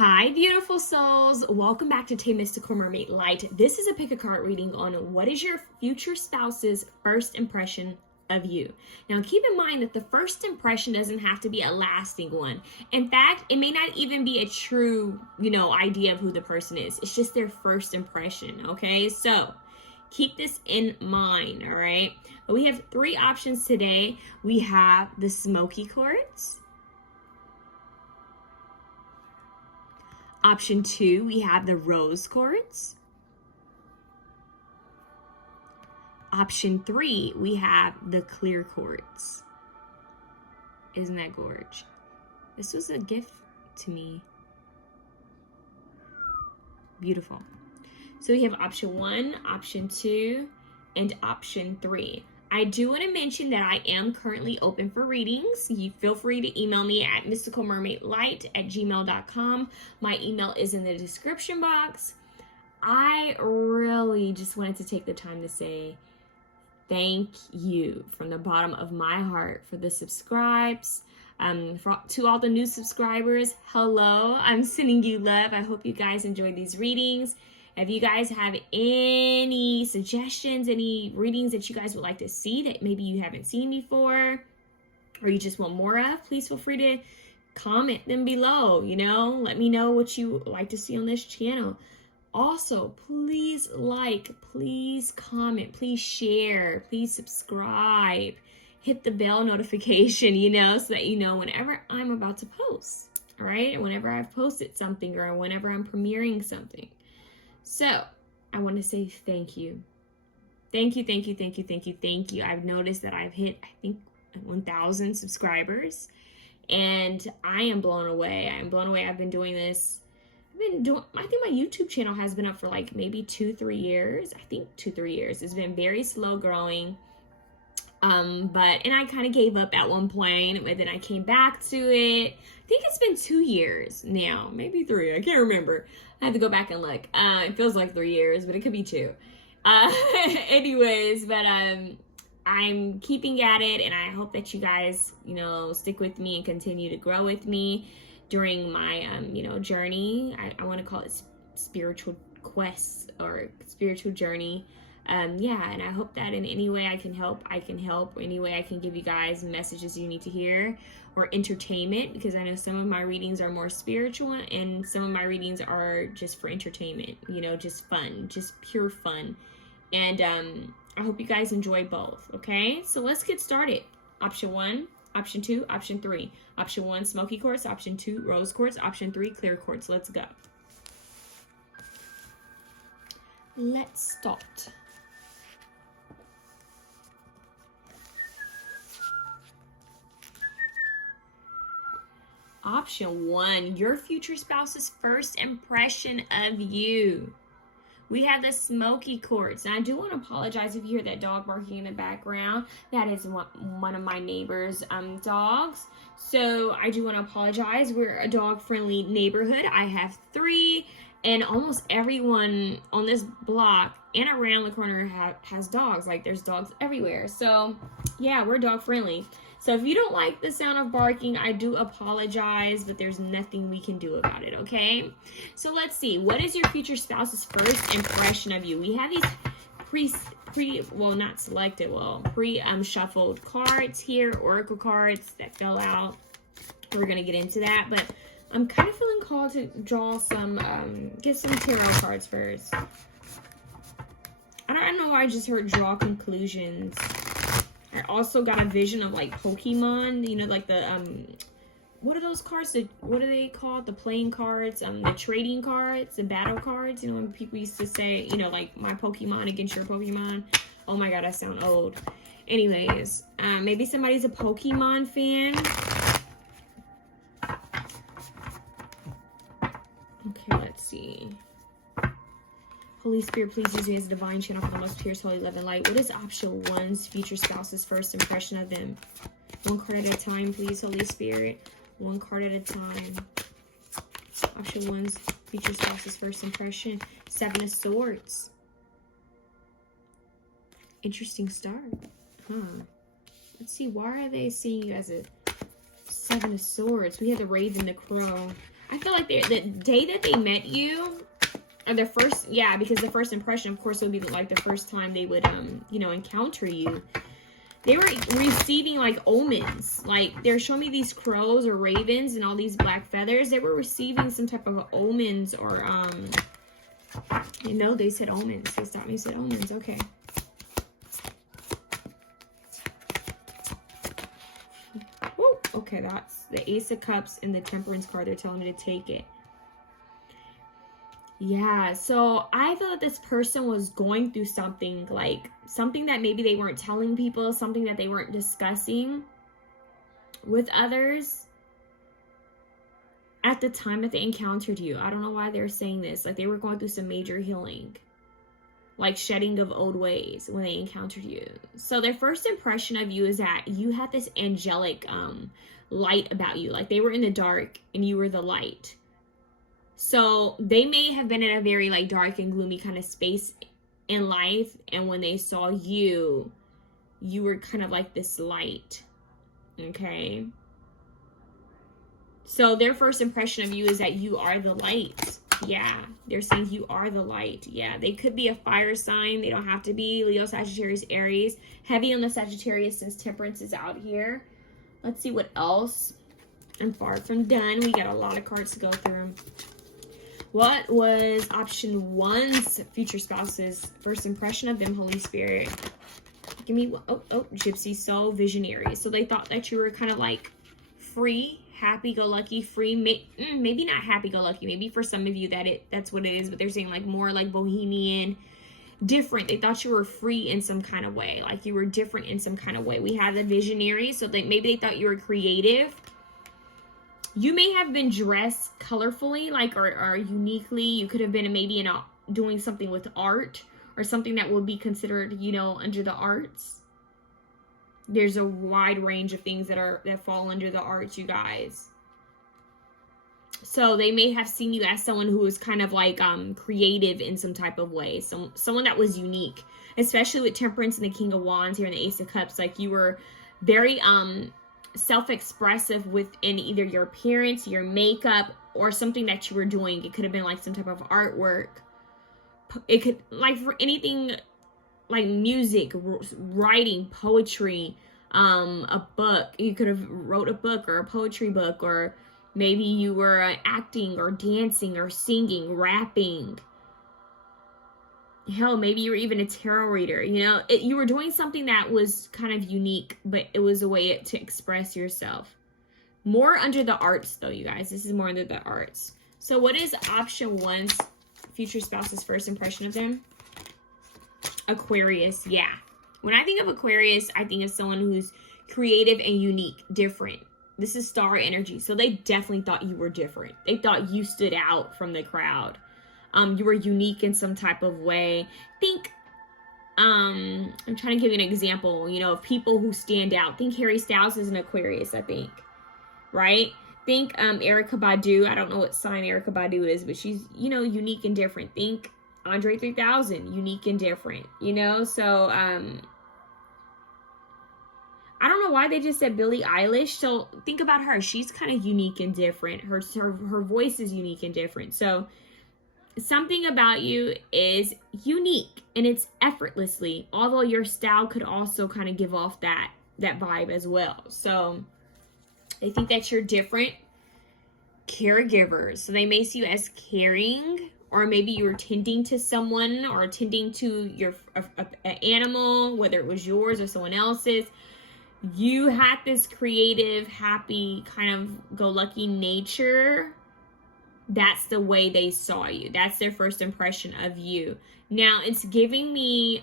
Hi, beautiful souls. Welcome back to TayMysticalMermaidLight. This is a pick a card reading on what is your future spouse's first impression of you. Now, keep in mind that the first impression doesn't have to be a lasting one. In fact, it may not even be a true, idea of who the person is. It's just their first impression, okay? So, keep this in mind, all right? But we have three options today. We have the smoky quartz. Option 2, we have the rose quartz. Option 3, we have the clear quartz. Isn't that gorgeous? This was a gift to me. Beautiful. So we have option 1, option 2, and option 3. I do want to mention that I am currently open for readings. You feel free to email me at MysticalMermaidLight@gmail.com. My email is in the description box. I really just wanted to take the time to say thank you from the bottom of my heart for the subscribes. To all the new subscribers, hello. I'm sending you love. I hope you guys enjoy these readings. If you guys have any suggestions, any readings that you guys would like to see that maybe you haven't seen before, or you just want more of, please feel free to comment them below, let me know what you like to see on this channel. Also, please like, please comment, please share, please subscribe, hit the bell notification, so that you know whenever I'm about to post, all right? Whenever I've posted something or whenever I'm premiering something. So, I want to say thank you. Thank you, thank you, thank you, thank you, thank you. I've noticed that I've hit, 1,000 subscribers, and I am blown away. I'm blown away. I've been doing this. I think my YouTube channel has been up for like maybe 2-3 years. I think 2-3 years. It's been very slow growing. And I kind of gave up at one point, but then I came back to it. I think it's been 2 years now, maybe 3. I can't remember. I have to go back and look. It feels like 3 years, but it could be 2. Anyways, but I'm keeping at it, and I hope that you guys, stick with me and continue to grow with me during my, journey. I want to call it spiritual quest or spiritual journey. And I hope that in any way I can help. Any way I can give you guys messages you need to hear or entertainment, because I know some of my readings are more spiritual and some of my readings are just for entertainment, just fun, just pure fun. And I hope you guys enjoy both, okay? So let's get started. Option 1, option 2, option 3. Option 1, smoky quartz. Option 2, rose quartz. Option 3, clear quartz. Let's go. Let's start. Option 1, your future spouse's first impression of you. We have the smoky quartz. And I do want to apologize if you hear that dog barking in the background. That is one of my neighbor's dogs. So I do want to apologize. We're a dog-friendly neighborhood. I have 3, and almost everyone on this block and around the corner has dogs. Like, there's dogs everywhere. So yeah, we're dog-friendly. So if you don't like the sound of barking, I do apologize, but there's nothing we can do about it, okay? So let's see. What is your future spouse's first impression of you? We have these pre-shuffled cards here, oracle cards that fell out. We're going to get into that, but I'm kind of feeling called to draw some, get some tarot cards first. I don't know why I just heard draw conclusions. I also got a vision of like Pokemon, like the what are those cards? What are they called? The playing cards, the trading cards, the battle cards. When people used to say, like my Pokemon against your Pokemon. Oh my god, I sound old. Anyways, maybe somebody's a Pokemon fan. Okay, let's see. Holy Spirit, please use me as a divine channel for the most pure, holy love and light. What is option 1's future spouse's first impression of them? One card at a time, please, Holy Spirit. One card at a time. Option 1's future spouse's first impression. 7 of Swords. Interesting start. Let's see, why are they seeing you as a 7 of Swords? We have the Raven, the Crow. I feel like the day that they met you, or the first, yeah, because the first impression, of course, would be like the first time they would, you know, encounter you. They were receiving like omens. Like they're showing me these crows or ravens and all these black feathers. They were receiving some type of omens or, you know, they said omens. They stopped me and said omens. Okay. Woo. Okay, that's the Ace of Cups and the Temperance card. They're telling me to take it. Yeah, so I feel that this person was going through something, like something that maybe they weren't telling people, something that they weren't discussing with others at the time that they encountered you. I don't know why they're saying this. Like they were going through some major healing, like shedding of old ways when they encountered you. So their first impression of you is that you had this angelic light about you. Like they were in the dark and you were the light. So they may have been in a very like dark and gloomy kind of space in life. And when they saw you, you were kind of like this light. Okay. So their first impression of you is that you are the light. Yeah. They're saying you are the light. Yeah. They could be a fire sign. They don't have to be. Leo, Sagittarius, Aries. Heavy on the Sagittarius since Temperance is out here. Let's see what else. I'm far from done. We got a lot of cards to go through. What was option 1's future spouse's first impression of them, Holy Spirit? Give me, oh, Gypsy Soul, Visionary. So they thought that you were kind of like free, happy-go-lucky, free. Maybe not happy-go-lucky. Maybe for some of you that's what it is. But they're saying like more like bohemian, different. They thought you were free in some kind of way. Like you were different in some kind of way. We have the Visionary. So maybe they thought you were creative. You may have been dressed colorfully, like, or uniquely. You could have been maybe doing something with art or something that would be considered, you know, under the arts. There's a wide range of things that fall under the arts, you guys. So they may have seen you as someone who was kind of like creative in some type of way. Someone that was unique, especially with Temperance and the King of Wands here and the Ace of Cups. Like you were very self-expressive within either your appearance, your makeup, or something that you were doing. It could have been like some type of artwork. It could, like, for anything like music, writing, poetry, a book. You could have wrote a book or a poetry book, or maybe you were acting or dancing or singing, rapping. Hell, maybe you were even a tarot reader, you know? You were doing something that was kind of unique, but it was a way to express yourself. More under the arts, though, you guys. This is more under the arts. So what is option 1's future spouse's first impression of them? Aquarius, yeah. When I think of Aquarius, I think of someone who's creative and unique, different. This is star energy. So they definitely thought you were different. They thought you stood out from the crowd. You were unique in some type of way. Think, I'm trying to give you an example, you know, of people who stand out. Think Harry Styles is an Aquarius, I think, right? Think Erykah Badu. I don't know what sign Erykah Badu is, but she's, you know, unique and different. Think Andre 3000, unique and different, you know? So, I don't know why they just said Billie Eilish. So think about her. She's kind of unique and different. Her voice is unique and different. So something about you is unique and it's effortlessly, although your style could also kind of give off that vibe as well. So they think that you're different. Caregivers. So they may see you as caring, or maybe you were tending to someone or tending to an animal, whether it was yours or someone else's. You had this creative, happy, kind of go-lucky nature. That's the way they saw you. That's their first impression of you. Now, it's giving me,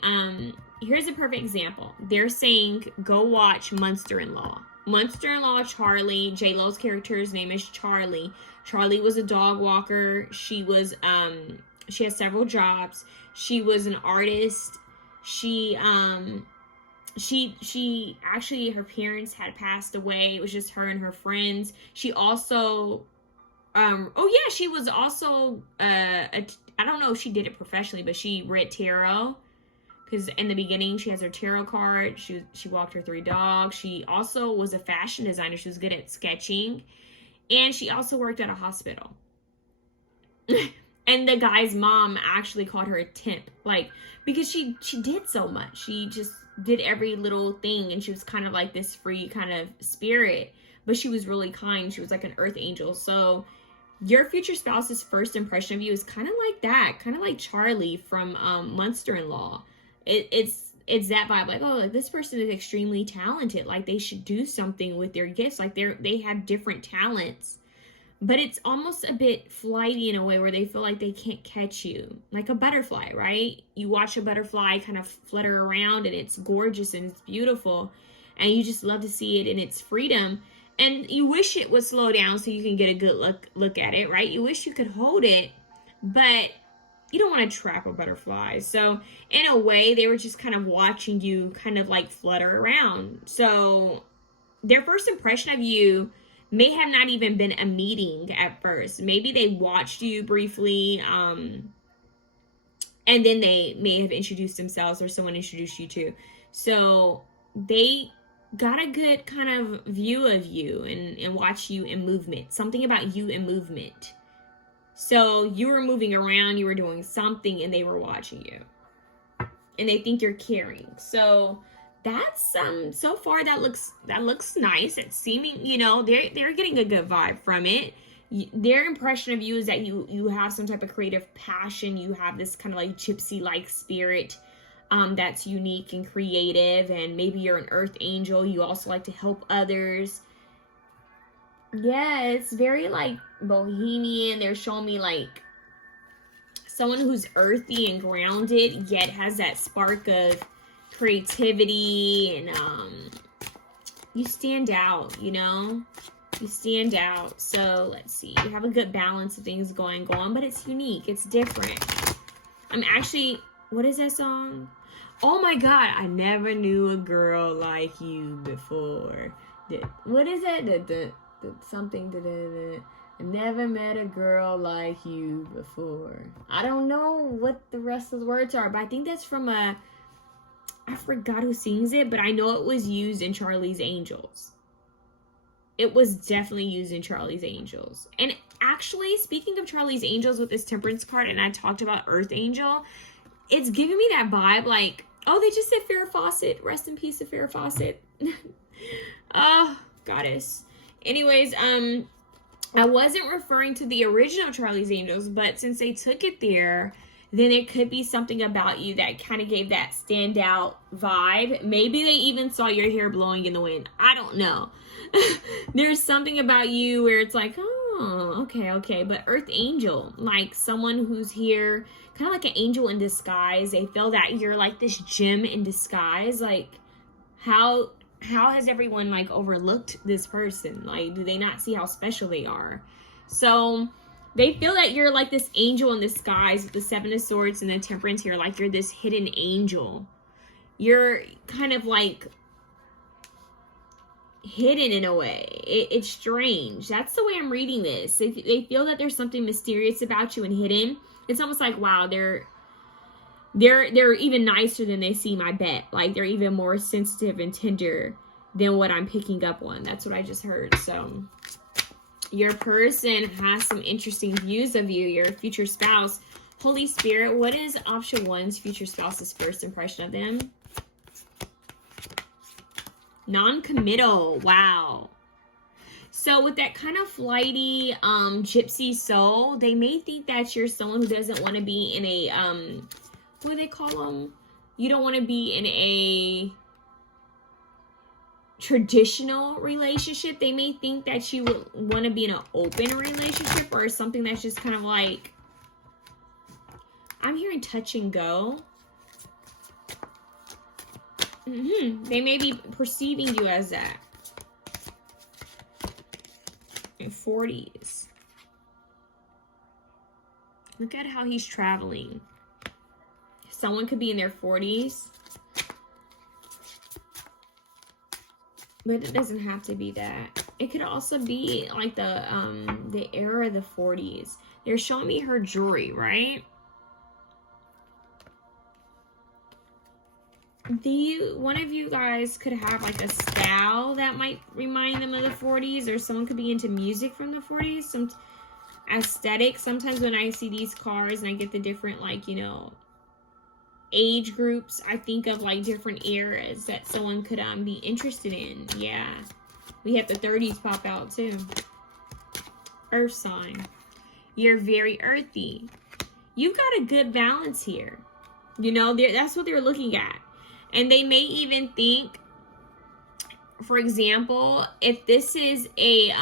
here's a perfect example. They're saying, go watch Monster-in-Law. Monster-in-Law, Charlie, J-Lo's character's name is Charlie. Charlie was a dog walker. She was, she had several jobs. She was an artist. She actually, her parents had passed away. It was just her and her friends. She also, she was also, I don't know if she did it professionally, but she read tarot. Because in the beginning, she has her tarot card. She walked her 3 dogs. She also was a fashion designer. She was good at sketching. And she also worked at a hospital. And the guy's mom actually called her a temp, like, because she did so much. She just did every little thing, and she was kind of like this free kind of spirit, but she was really kind. She was like an earth angel. So your future spouse's first impression of you is kind of like that, kind of like Charlie from Monster-in-Law. It's that vibe, like, oh, like, this person is extremely talented, like they should do something with their gifts, like they have different talents. But it's almost a bit flighty in a way where they feel like they can't catch you. Like a butterfly, right? You watch a butterfly kind of flutter around, and it's gorgeous and it's beautiful. And you just love to see it in its freedom. And you wish it would slow down so you can get a good look at it, right? You wish you could hold it, but you don't want to trap a butterfly. So in a way, they were just kind of watching you kind of like flutter around. So their first impression of you may have not even been a meeting at first. Maybe they watched you briefly, and then they may have introduced themselves, or someone introduced you to. So they got a good kind of view of you and watch you in movement. Something about you in movement. So you were moving around, you were doing something, and they were watching you. And they think you're caring. So that's so far that looks nice. It's seeming, you know, they're getting a good vibe from it. Their impression of you is that you have some type of creative passion. You have this kind of like gypsy like spirit that's unique and creative, and maybe you're an earth angel. You also like to help others. Yeah, it's very like bohemian. They're showing me like someone who's earthy and grounded, yet has that spark of creativity, and you stand out, you know? You stand out. So let's see. You have a good balance of things going on, but it's unique. It's different. I'm actually, what is that song? Oh my God, I never knew a girl like you before. What is it? Something. I never met a girl like you before. I don't know what the rest of the words are, but I think that's from I forgot who sings it, but I know it was used in Charlie's Angels. It was definitely used in Charlie's Angels. And actually, speaking of Charlie's Angels with this Temperance card, and I talked about Earth Angel, it's giving me that vibe like, oh, they just said Farrah Fawcett. Rest in peace to Farrah Fawcett. Oh, goddess. Anyways, I wasn't referring to the original Charlie's Angels, but since they took it there, then it could be something about you that kind of gave that standout vibe. Maybe they even saw your hair blowing in the wind. I don't know. There's something about you where it's like, oh, okay. But Earth Angel, like someone who's here, kind of like an angel in disguise. They feel that you're like this gem in disguise. Like, how has everyone like overlooked this person? Like, do they not see how special they are? So they feel that you're like this angel in disguise with the Seven of Swords and the Temperance here. Like you're this hidden angel. You're kind of like hidden in a way. It's strange. That's the way I'm reading this. They feel that there's something mysterious about you and hidden. It's almost like, wow, they're even nicer than they seem, I bet. Like they're even more sensitive and tender than what I'm picking up on. That's what I just heard. So your person has some interesting views of you, your future spouse. Holy Spirit, what is option one's future spouse's first impression of them? Non-committal. Wow. So with that kind of flighty gypsy soul, they may think that you're someone who doesn't want to be in a what do they call them? You don't want to be in a traditional relationship. They may think that you would want to be in an open relationship or something that's just kind of like, I'm hearing touch and go. They may be perceiving you as that. In 40s. Look at how he's traveling. Someone could be in their 40s. But it doesn't have to be that. It could also be like the era of the 40s. They're showing me her jewelry, right? one of you guys could have like a style that might remind them of the 40s, or someone could be into music from the 40s, some aesthetic. Sometimes when I see these cards and I get the different, like, you know, age groups, I think of like different eras that someone could be interested in. Yeah, we have the 30s pop out too. Earth sign, you're very earthy. You've got a good balance here, you know. That's what they're looking at. And they may even think, for example, if this is a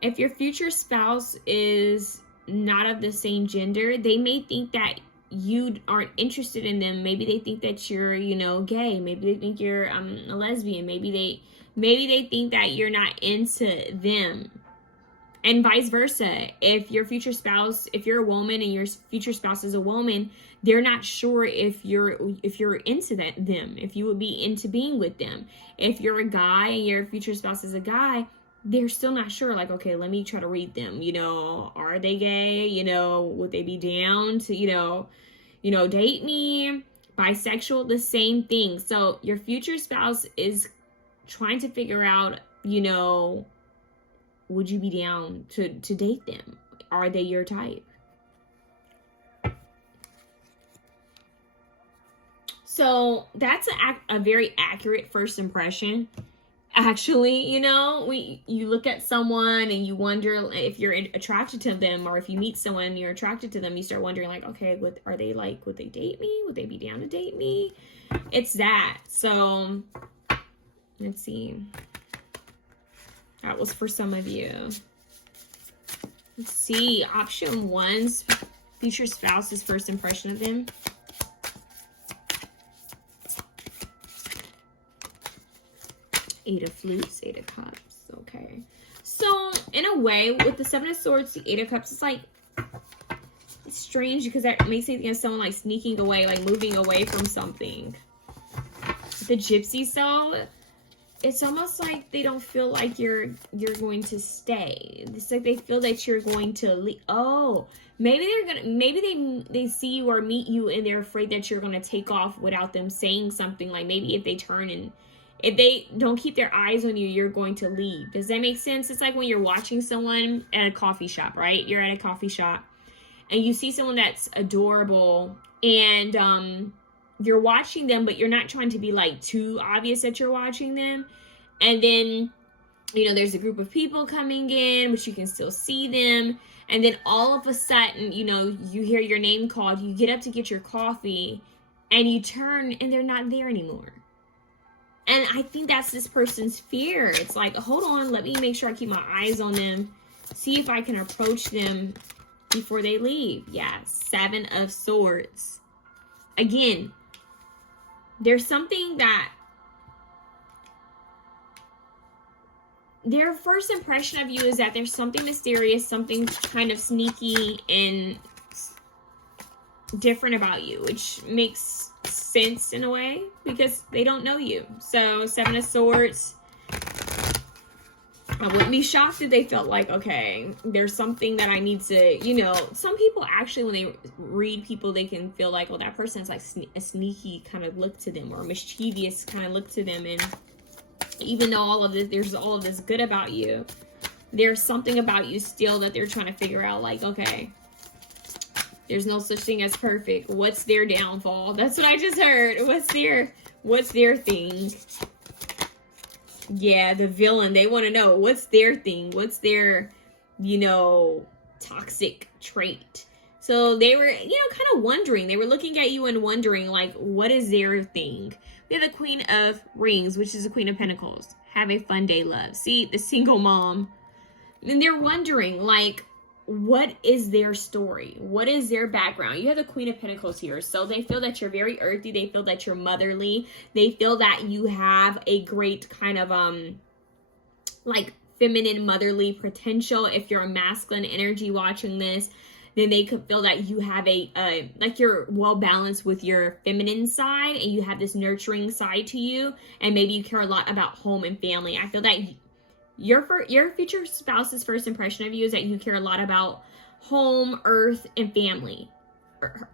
if your future spouse is not of the same gender, they may think that you aren't interested in them. Maybe they think that you're, you know, gay. Maybe they think you're a lesbian. Maybe they think that you're not into them. And vice versa. If your future spouse, if you're a woman and your future spouse is a woman, they're not sure if you're into them, if you would be into being with them. If you're a guy and your future spouse is a guy, they're still not sure. Like, okay, let me try to read them. You know, are they gay? You know, would they be down to, you know, date me? Bisexual, the same thing. So your future spouse is trying to figure out, you know, would you be down to date them? Are they your type? So that's a very accurate first impression. Actually, you know, you look at someone and you wonder if you're attracted to them, or if you meet someone and you're attracted to them, you start wondering like, okay, what are they like? Would they date me? Would they be down to date me? It's that. So let's see. That was for some of you. Let's see. Option 1's future spouse's first impression of them. Eight of Flutes, Eight of Cups. Okay. So, in a way, with the Seven of Swords, the Eight of Cups, it's like, it's strange because that makes me think of someone like sneaking away, like moving away from something. The Gypsy, so it's almost like they don't feel like you're going to stay. It's like they feel that you're going to leave. Oh, maybe they see you or meet you and they're afraid that you're going to take off without them saying something. Like maybe if they turn and if they don't keep their eyes on you, you're going to leave. Does that make sense? It's like when you're watching someone at a coffee shop, right? You're at a coffee shop and you see someone that's adorable and you're watching them, but you're not trying to be like too obvious that you're watching them. And then, you know, there's a group of people coming in, but you can still see them. And then all of a sudden, you know, you hear your name called, you get up to get your coffee and you turn and they're not there anymore. And I think that's this person's fear. It's like, hold on, let me make sure I keep my eyes on them. See if I can approach them before they leave. Yeah, Seven of Swords. Again, there's something that their first impression of you is that there's something mysterious, something kind of sneaky and different about you, which makes sense in a way because they don't know you. So Seven of Swords, I wouldn't be shocked if they felt like, okay, there's something that I need to, you know, some people actually, when they read people, they can feel like, well, that person's like a sneaky kind of look to them or a mischievous kind of look to them. And even though all of this, there's all of this good about you, there's something about you still that they're trying to figure out, like, okay, there's no such thing as perfect. What's their downfall? That's what I just heard. What's their thing? Yeah, the villain. They want to know what's their thing. What's their, you know, toxic trait. So they were, you know, kind of wondering. They were looking at you and wondering, like, what is their thing? We have the Queen of Rings, which is the Queen of Pentacles. Have a fun day, love. See, the single mom. And they're wondering, like, what is their story? What is their background? You have the Queen of Pentacles here. So they feel that you're very earthy. They feel that you're motherly. They feel that you have a great kind of, like, feminine, motherly potential. If you're a masculine energy watching this, then they could feel that you have like you're well balanced with your feminine side and you have this nurturing side to you. And maybe you care a lot about home and family. I feel that your future spouse's first impression of you is that you care a lot about home, earth, and family.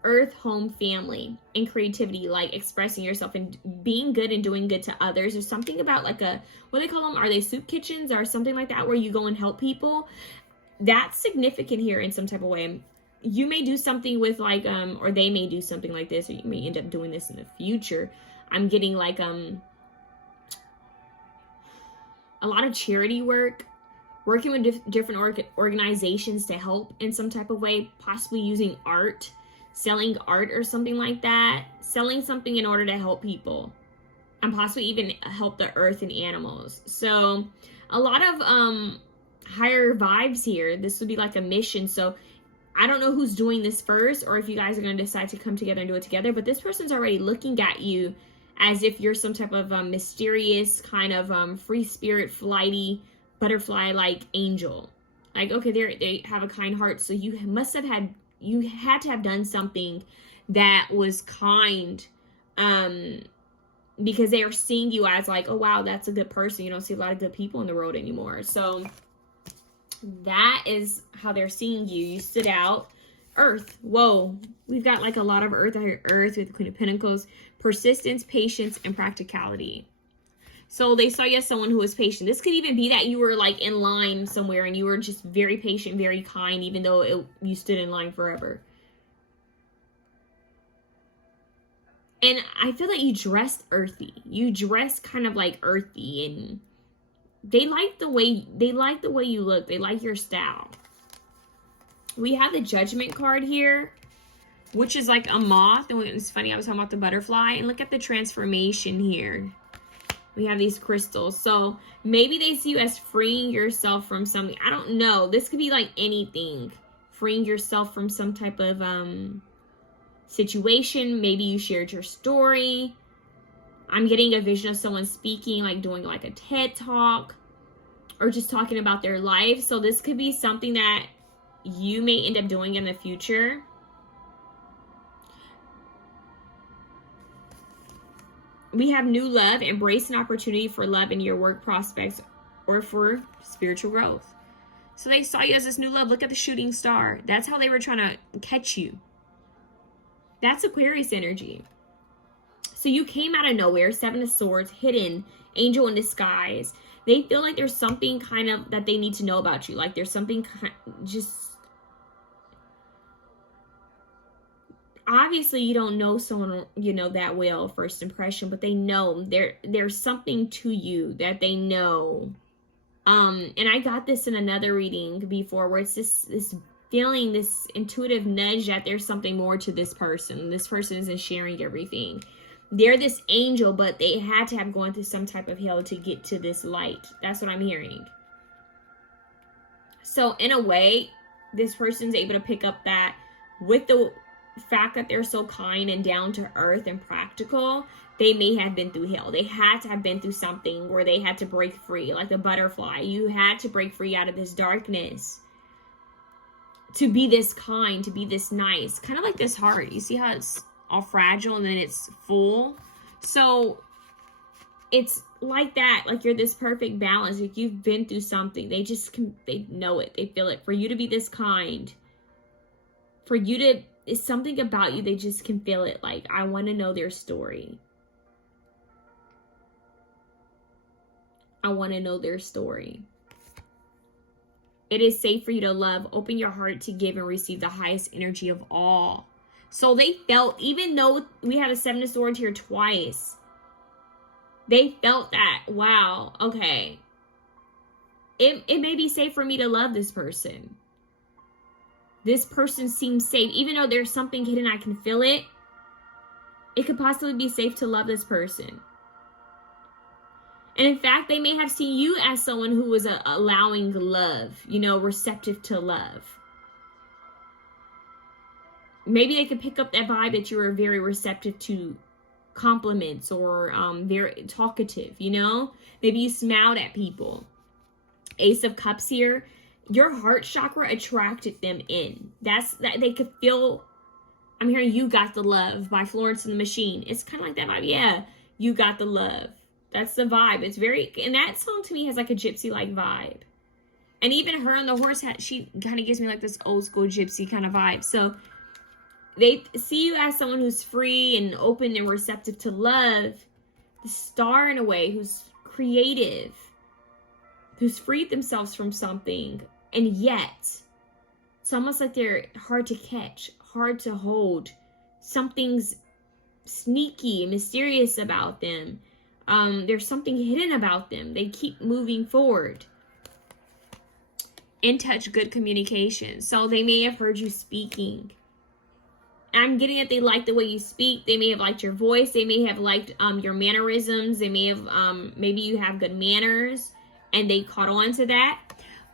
earth, home, family, and creativity, like expressing yourself and being good and doing good to others. There's something about like a, what do they call them? Are they soup kitchens or something like that, where you go and help people? That's significant here in some type of way. You may do something with like, or they may do something like this, or you may end up doing this in the future. I'm getting like, a lot of charity work, working with different organizations to help in some type of way, possibly using art, selling art or something like that, selling something in order to help people, and possibly even help the earth and animals. So a lot of higher vibes here. This would be like a mission. So I don't know who's doing this first, or if you guys are going to decide to come together and do it together, but this person's already looking at you as if you're some type of mysterious kind of free spirit, flighty, butterfly-like angel. Like, okay, they have a kind heart, so you had to have done something that was kind, because they are seeing you as like, oh wow, that's a good person. You don't see a lot of good people in the world anymore. So that is how they're seeing you. You stood out. Earth. Whoa. We've got like a lot of earth out here. Earth with the Queen of Pentacles. Persistence, patience, and practicality. So they saw you as someone who was patient. This could even be that you were like in line somewhere and you were just very patient, very kind, even though you stood in line forever. And I feel like you dressed earthy. You dressed kind of like earthy, and they like the way you look. They like your style. We have the Judgment card here, which is like a moth. And it's funny, I was talking about the butterfly. And look at the transformation here. We have these crystals. So maybe they see you as freeing yourself from something. I don't know. This could be like anything. Freeing yourself from some type of situation. Maybe you shared your story. I'm getting a vision of someone speaking, like doing like a TED talk, or just talking about their life. So this could be something that you may end up doing in the future. We have new love. Embrace an opportunity for love in your work prospects or for spiritual growth. So they saw you as this new love. Look at the shooting star. That's how they were trying to catch you. That's Aquarius energy. So you came out of nowhere. Seven of Swords, hidden, angel in disguise. They feel like there's something kind of that they need to know about you. Like there's something just... Obviously, you don't know someone, you know, that well, first impression, but they know there's something to you that they know. And I got this in another reading before, where it's this feeling, this intuitive nudge that there's something more to this person. This person isn't sharing everything. They're this angel, but they had to have gone through some type of hell to get to this light. That's what I'm hearing. So in a way, this person's able to pick up that with the fact that they're so kind and down to earth and practical, they may have been through hell. They had to have been through something where they had to break free, like the butterfly. You had to break free out of this darkness to be this kind, to be this nice, kind of like this heart. You see how it's all fragile and then it's full? So it's like that, like you're this perfect balance. Like you've been through something. They know it. They feel it. For you to be this kind, for you to, it's something about you, they just can feel it. Like, I want to know their story. I want to know their story. It is safe for you to love. Open your heart to give and receive the highest energy of all. So they felt, even though we had a Seven of Swords here twice, they felt that, wow, okay, it may be safe for me to love this person. This person seems safe. Even though there's something hidden, I can feel it. It could possibly be safe to love this person. And in fact, they may have seen you as someone who was allowing love, you know, receptive to love. Maybe they could pick up that vibe that you were very receptive to compliments, or very talkative, you know? Maybe you smiled at people. Ace of Cups here. Your heart chakra attracted them in. That they could feel. I'm hearing You Got the Love by Florence and the Machine. It's kind of like that vibe. Yeah, you got the love. That's the vibe. It's very, and that song to me has like a gypsy-like vibe. And even her on the horse, she kind of gives me like this old school gypsy kind of vibe. So they see you as someone who's free and open and receptive to love. The Star, in a way, who's creative, who's freed themselves from something, and yet it's almost like they're hard to catch, hard to hold. Something's sneaky, mysterious about them. There's something hidden about them. They keep moving forward. In touch, good communication. So they may have heard you speaking. I'm getting that they like the way you speak. They may have liked your voice. They may have liked your mannerisms. They may have, maybe you have good manners and they caught on to that.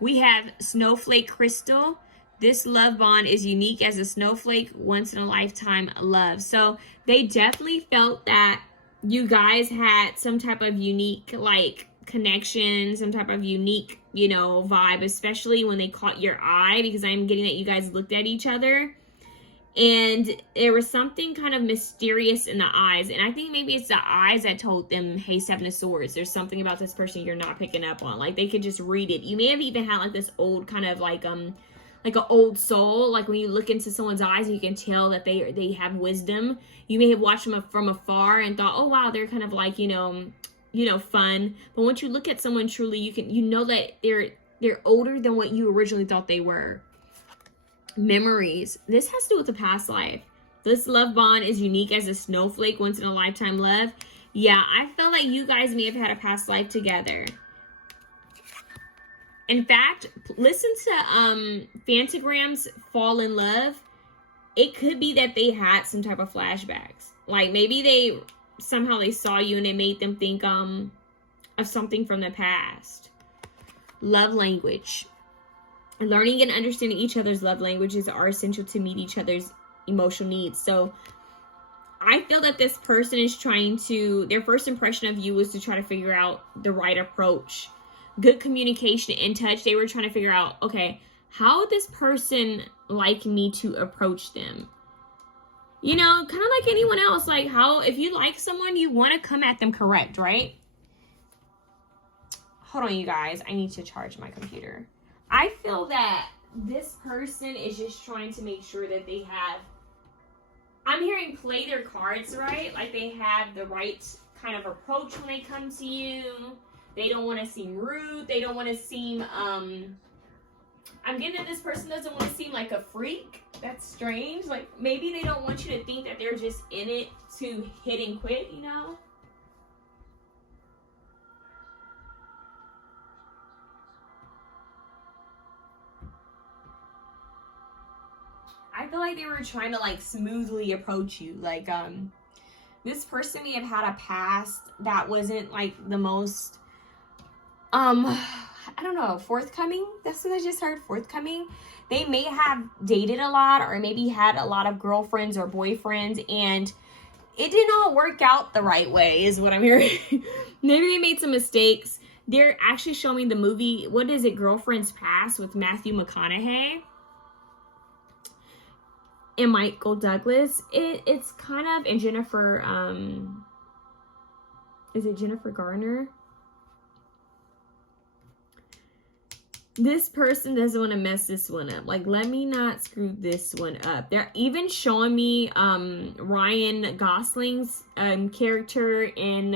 We have Snowflake Crystal. This love bond is unique as a snowflake, once in a lifetime love. So they definitely felt that you guys had some type of unique, like, connection, some type of unique, you know, vibe, especially when they caught your eye, because I'm getting that you guys looked at each other. And there was something kind of mysterious in the eyes. And I think maybe it's the eyes that told them, hey, Seven of Swords, there's something about this person you're not picking up on. Like, they could just read it. You may have even had, like, this old kind of, like an old soul. Like, when you look into someone's eyes, you can tell that they have wisdom. You may have watched them from afar and thought, oh, wow, they're kind of like, you know, fun. But once you look at someone truly, you know that they're older than what you originally thought they were. Memories. This has to do with the past life. This love bond is unique as a snowflake, once in a lifetime love. Yeah, I feel like you guys may have had a past life together. In fact, listen to Phantogramm's Fall in Love. It could be that they had some type of flashbacks. Like, maybe they saw you and it made them think of something from the past. Love language. Learning and understanding each other's love languages are essential to meet each other's emotional needs. So I feel that this person is trying to, their first impression of you was to try to figure out the right approach. Good communication, in touch. They were trying to figure out, okay, how would this person like me to approach them? You know, kind of like anyone else. Like, how, if you like someone, you want to come at them correct, right? Hold on, you guys. I need to charge my computer. I feel that this person is just trying to make sure that they have, I'm hearing play their cards right. Like, they have the right kind of approach when they come to you. They don't want to seem rude. They don't want to seem, I'm getting that this person doesn't want to seem like a freak. That's strange. Like, maybe they don't want you to think that they're just in it to hit and quit, you know? I feel like they were trying to, like, smoothly approach you. Like, this person may have had a past that wasn't, like, the most, I don't know, forthcoming. That's what I just heard, forthcoming. They may have dated a lot, or maybe had a lot of girlfriends or boyfriends, and it didn't all work out the right way, is what I'm hearing. Maybe they made some mistakes. They're actually showing the movie, what is it, Girlfriend's Past, with Matthew McConaughey and Michael Douglas. It's kind of, and Jennifer, is it Jennifer Garner? This person doesn't want to mess this one up. Like, let me not screw this one up. They're even showing me Ryan Gosling's character in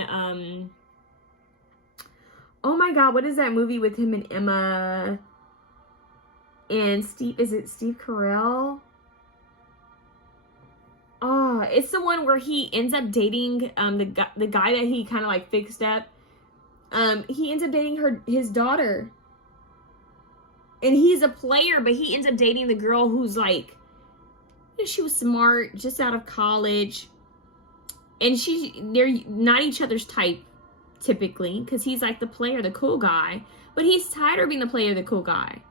oh my god, what is that movie with him and Emma and Steve? Is it Steve Carell? Oh, it's the one where he ends up dating the guy that he kind of like fixed up. He ends up dating his daughter. And he's a player, but he ends up dating the girl who's like, you know, she was smart, just out of college. And they're not each other's type, typically, because he's like the player, the cool guy. But he's tired of being the player, the cool guy.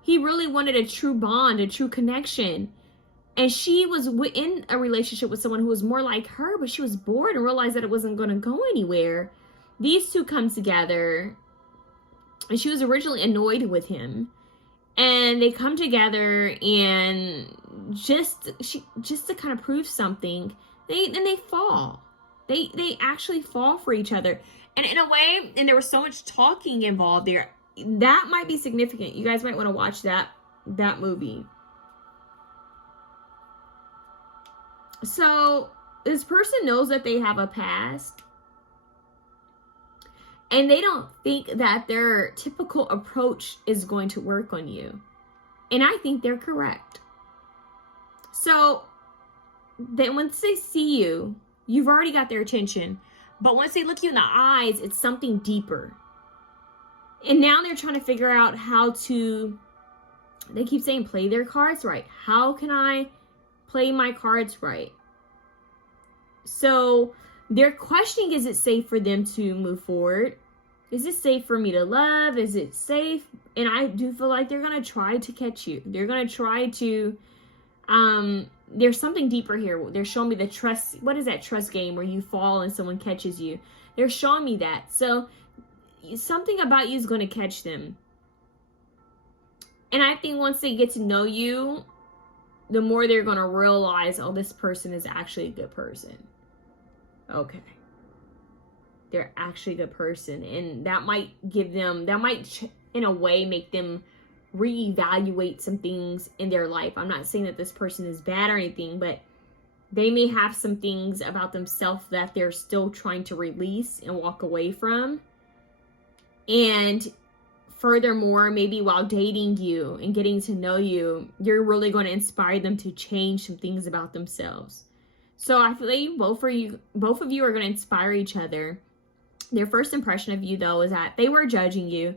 He really wanted a true bond, a true connection. And she was in a relationship with someone who was more like her, but she was bored and realized that it wasn't going to go anywhere. These two come together, and she was originally annoyed with him. And they come together, and just to kind of prove something, they fall. They actually fall for each other. And in a way, and there was so much talking involved there, that might be significant. You guys might want to watch that movie. So this person knows that they have a past, and they don't think that their typical approach is going to work on you. And I think they're correct. So then once they see you, you've already got their attention. But once they look you in the eyes, it's something deeper. And now they're trying to figure out how to, they keep saying, play their cards right. How can I play my cards right? So they're questioning, is it safe for them to move forward? Is it safe for me to love? Is it safe? And I do feel like they're going to try to catch you. They're going to try to, there's something deeper here. They're showing me the trust. What is that trust game where you fall and someone catches you? They're showing me that. So something about you is going to catch them. And I think once they get to know you, the more they're going to realize, oh, this person is actually a good person. Okay. They're actually a good person. And that might give them, that might in a way make them reevaluate some things in their life. I'm not saying that this person is bad or anything, but they may have some things about themselves that they're still trying to release and walk away from. And furthermore, maybe while dating you and getting to know you, you're really going to inspire them to change some things about themselves. So I feel like both of you are going to inspire each other. Their first impression of you, though, is that they were judging you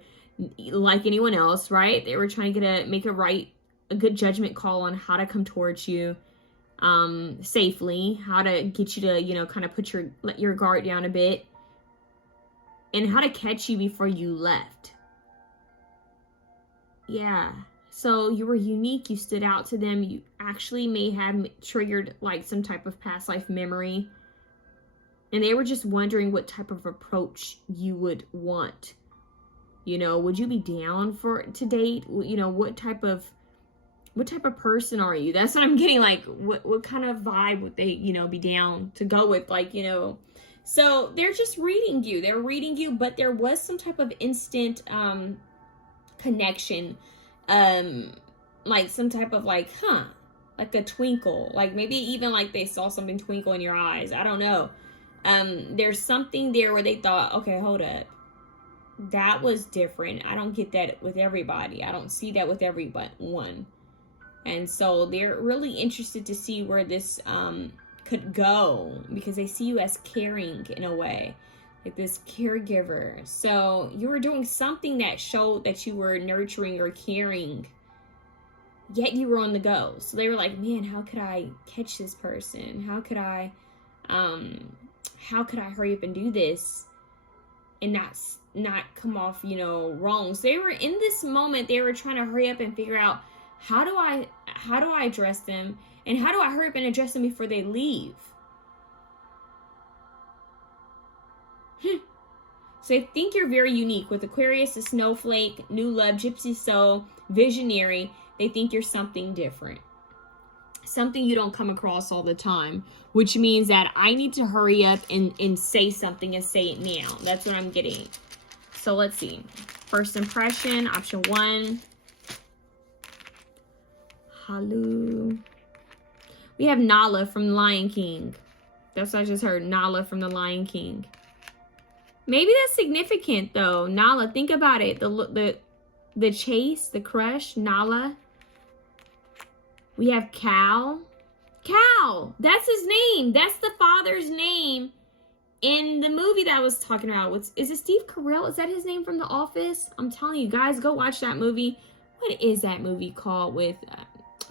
like anyone else, right? They were trying to make a good judgment call on how to come towards you safely, how to get you to, kind of let your guard down a bit, and how to catch you before you left. Yeah. So you were unique. You stood out to them. You actually may have triggered like some type of past life memory. And they were just wondering what type of approach you would want. Would you be down to date? What type of person are you? That's what I'm getting. Like, what kind of vibe would they, be down to go with? Like, so they're just reading you. They're reading you, but there was some type of instant connection. Like some type of like a twinkle. Like maybe even like they saw something twinkle in your eyes. I don't know. There's something there where they thought, okay, hold up. That was different. I don't get that with everybody. I don't see that with everyone. And so they're really interested to see where this could go, because they see you as caring in a way, like this caregiver. So you were doing something that showed that you were nurturing or caring, yet you were on the go. So they were like, man, how could I catch this person? How could I hurry up and do this and not come off, wrong? So they were in this moment, they were trying to hurry up and figure out, how do I address them, and how do I hurry up and address them before they leave? So I think you're very unique. With Aquarius, the snowflake, new love, gypsy soul, visionary, they think you're something different. Something you don't come across all the time, which means that I need to hurry up and say something and say it now. That's what I'm getting. So let's see. First impression, option 1. Halu. We have Nala from The Lion King. That's what I just heard. Nala from The Lion King. Maybe that's significant though. Nala, think about it. The chase, the crush, Nala. We have Cal. Cal, that's his name. That's the father's name in the movie that I was talking about. Is it Steve Carell? Is that his name from The Office? I'm telling you guys, go watch that movie. What is that movie called with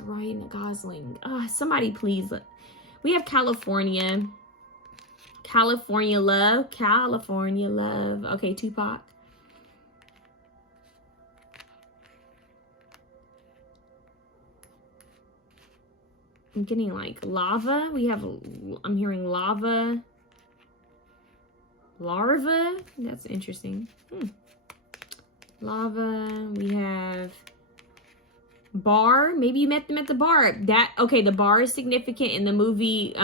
Ryan Gosling? Somebody please. We have California. California Love. California Love. Okay, Tupac. I'm getting like lava. I'm hearing lava. Larva. That's interesting. Lava. We have bar. Maybe you met them at the bar. The bar is significant in the movie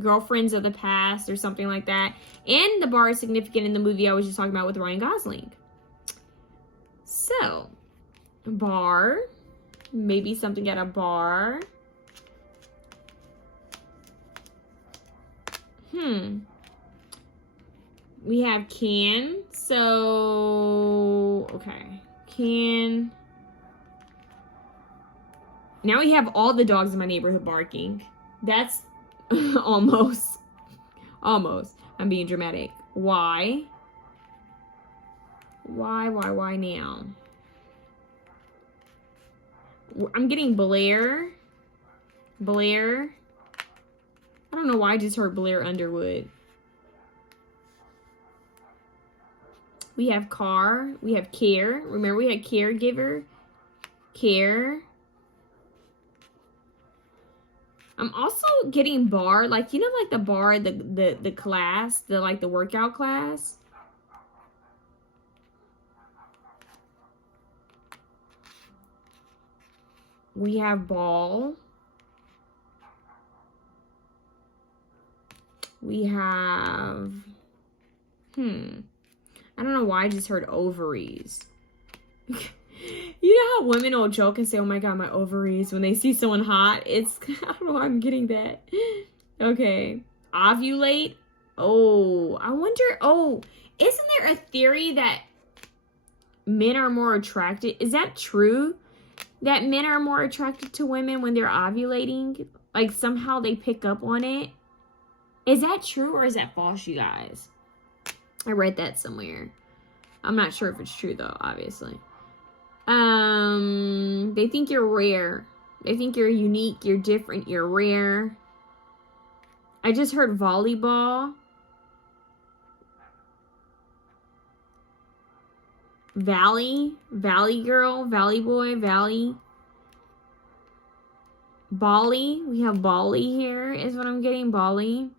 Girlfriends of the Past or something like that. And the bar is significant in the movie I was just talking about with Ryan Gosling. So, bar. Maybe something at a bar. We have can. So, okay. Can. Now we have all the dogs in my neighborhood barking. That's almost. Almost. I'm being dramatic. Why? Why now? I'm getting Blair. Blair. I don't know why I just heard Blair Underwood. We have car. We have care. Remember we had caregiver. Care. I'm also getting bar. Like, you know, like the bar, the class, the workout class. We have ball. We have, I don't know why I just heard ovaries. You know how women will joke and say, oh my God, my ovaries, when they see someone hot? It's, I don't know why I'm getting that. Okay. Ovulate. Oh, I wonder, isn't there a theory that men are more attracted? Is that true? That men are more attracted to women when they're ovulating? Like somehow they pick up on it? Is that true or is that false, you guys? I read that somewhere. I'm not sure if it's true though, obviously. They think you're rare. They think you're unique, you're different, you're rare. I just heard volleyball. Valley girl, valley boy, valley. Bali, we have Bali here is what I'm getting, Bali.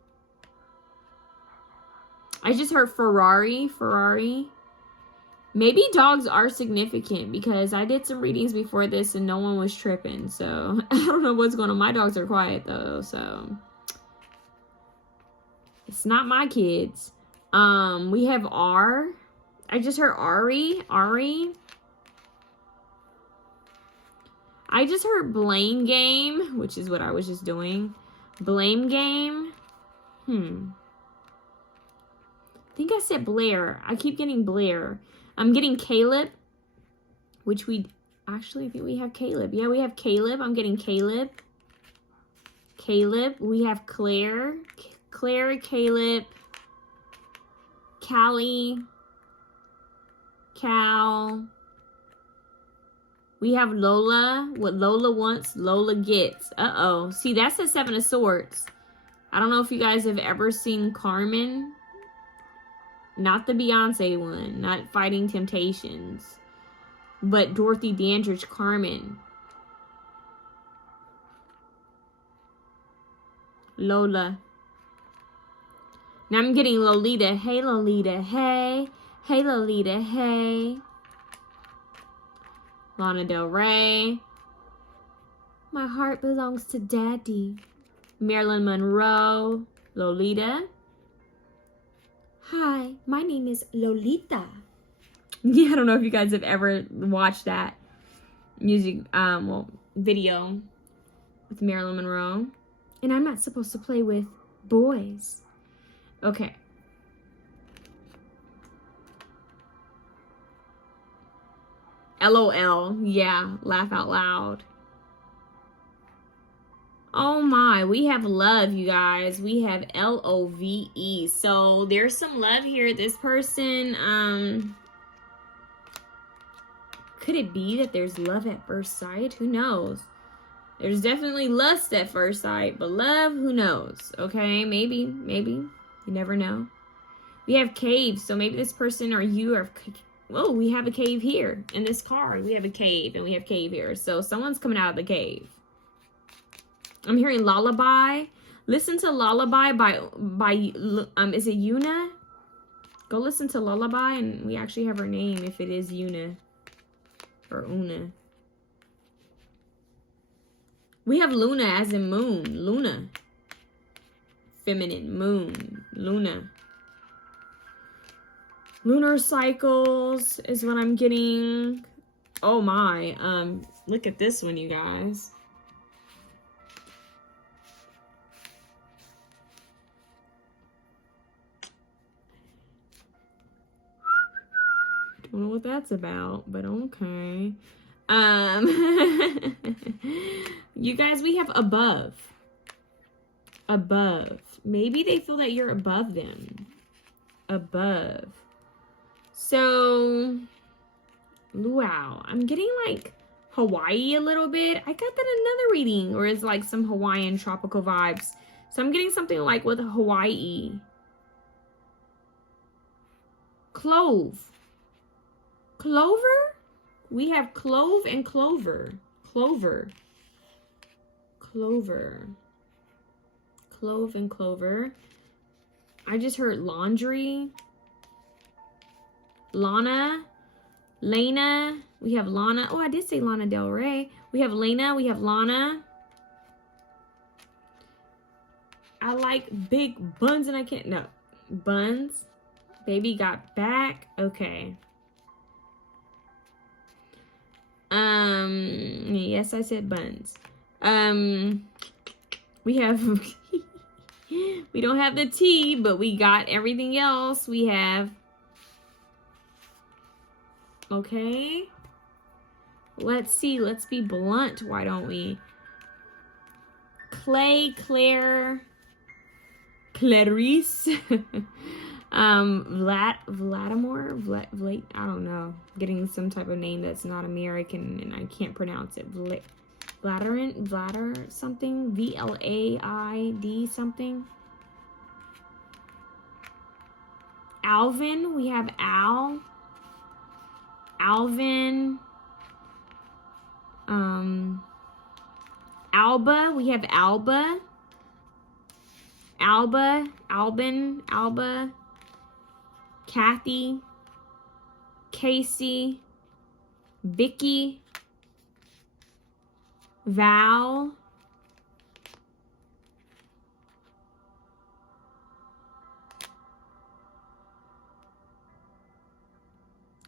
I just heard Ferrari. Maybe dogs are significant because I did some readings before this and no one was tripping. So I don't know what's going on. My dogs are quiet though, so it's not my kids. We have R. I just heard Ari. I just heard blame game, which is what I was just doing. Blame game. I think I said Blair. I keep getting Blair. I'm getting Caleb, which we actually think we have Caleb. Yeah, we have Caleb. I'm getting Caleb. We have Claire, Caleb, Callie, Cal. We have Lola. What Lola wants, Lola gets. Uh-oh. See, that's the Seven of Swords. I don't know if you guys have ever seen Carmen. Not the Beyonce one. Not Fighting Temptations. But Dorothy Dandridge, Carmen. Lola. Now I'm getting Lolita. Hey, Lolita. Hey. Hey, Lolita. Hey. Lana Del Rey. My heart belongs to Daddy. Marilyn Monroe. Lolita. Hi, my name is Lolita. Yeah, I don't know if you guys have ever watched that music, video with Marilyn Monroe. And I'm not supposed to play with boys. Okay. LOL. Yeah, laugh out loud. Oh my, we have love, you guys. We have LOVE. So there's some love here. This person, could it be that there's love at first sight? Who knows? There's definitely lust at first sight, but love, who knows? Okay, maybe. You never know. We have caves, so maybe this person or you are... Whoa, we have a cave here. In this card, we have a cave, and we have cave here. So someone's coming out of the cave. I'm hearing Lullaby. Listen to Lullaby by is it Yuna? Go listen to Lullaby, and we actually have her name if it is Yuna or Una. We have Luna as in moon. Luna. Feminine. Moon. Luna. Lunar cycles is what I'm getting. Oh my. Look at this one, you guys. don't know what that's about, but okay. You guys, we have above. Above. Maybe they feel that you're above them. Above. So, wow. I'm getting like Hawaii a little bit. I got that in another reading, or it's like some Hawaiian tropical vibes. So I'm getting something like with Hawaii. Clove. Clover? We have clove and clover. Clover. Clover. Clove and clover. I just heard laundry. Lana. Lena. We have Lana. Oh, I did say Lana Del Rey. We have Lena. We have Lana. I like big buns and I can't. No. Buns. Baby got back. Okay. Yes, I said buns. We have, we don't have the tea, but we got everything else. We have, okay. Let's see. Let's be blunt. Why don't we? Claire, Clarice. Vladimir, I don't know. Getting some type of name that's not American and I can't pronounce it. Vladder something. VLAID something. Alvin, we have Al. Alvin. Alba, we have Alba. Alba. Kathy, Casey, Vicky, Val,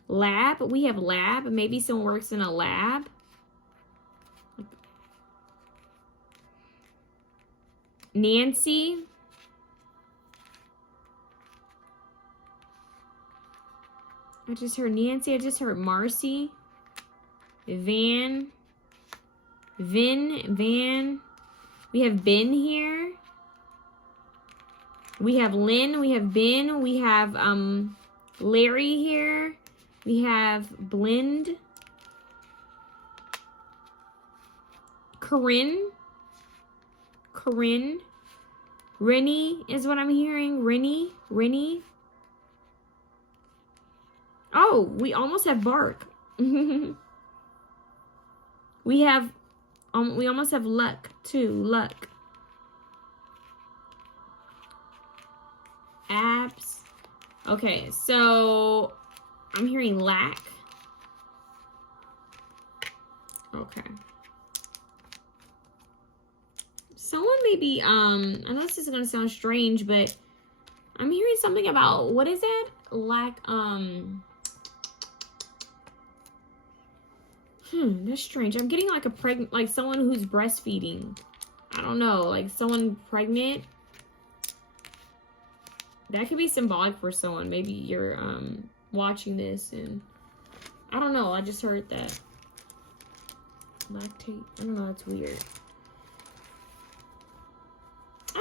Lab. We have Lab. Maybe someone works in a lab. Nancy. I just heard Nancy. I just heard Marcy. Van. We have Ben here. We have Lynn. We have Ben. We have Larry here. We have Blend. Corinne. Rennie is what I'm hearing. Rennie. Oh, we almost have Bark. We almost have Luck too. Luck. Abs. Okay, so I'm hearing Lack. Okay. Someone maybe, I know this is gonna sound strange, but I'm hearing something about, what is it? Lack, that's strange. I'm getting like like someone who's breastfeeding. I don't know, like someone pregnant. That could be symbolic for someone. Maybe you're watching this and I don't know. I just heard that. Lactate. I don't know. That's weird.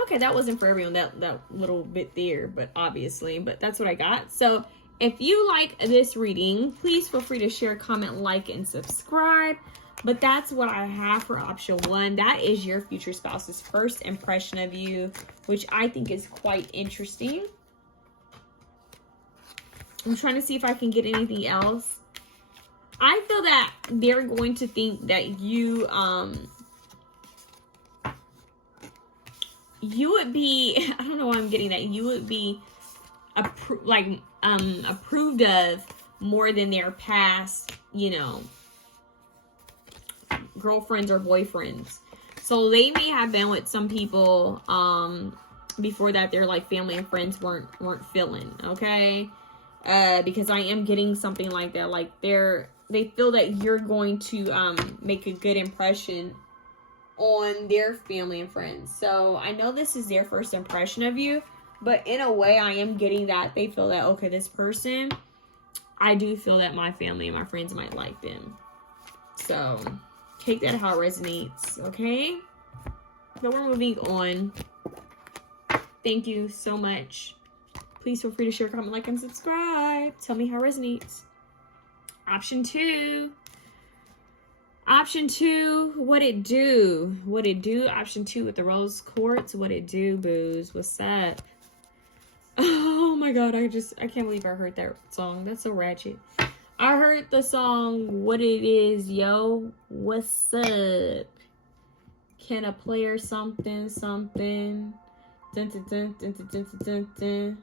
Okay, that wasn't for everyone. That little bit there, but obviously, but that's what I got. So if you like this reading, please feel free to share, comment, like, and subscribe. But that's what I have for option 1. That is your future spouse's first impression of you, which I think is quite interesting. I'm trying to see if I can get anything else. I feel that they're going to think that you would be, I don't know why I'm getting that, you would be approved of more than their past, girlfriends or boyfriends. So they may have been with some people before that their like family and friends weren't feeling, okay? Because I am getting something like that. Like they feel that you're going to make a good impression on their family and friends. So I know this is their first impression of you, but in a way I am getting that they feel that, okay, this person I do feel that my family and my friends might like them. So take that how it resonates, okay? But we're moving on. Thank you so much. Please feel free to share, comment, like, and subscribe. Tell me how it resonates. Option 2. Option 2, what it do? What it do? Option 2 with the rose quartz. What it do, boos? What's up? Oh my god, I can't believe I heard that song. That's so ratchet. I heard the song What It Is, Yo. What's up? Can a player something? Dun, dun, dun, dun, dun, dun, dun, dun, dun.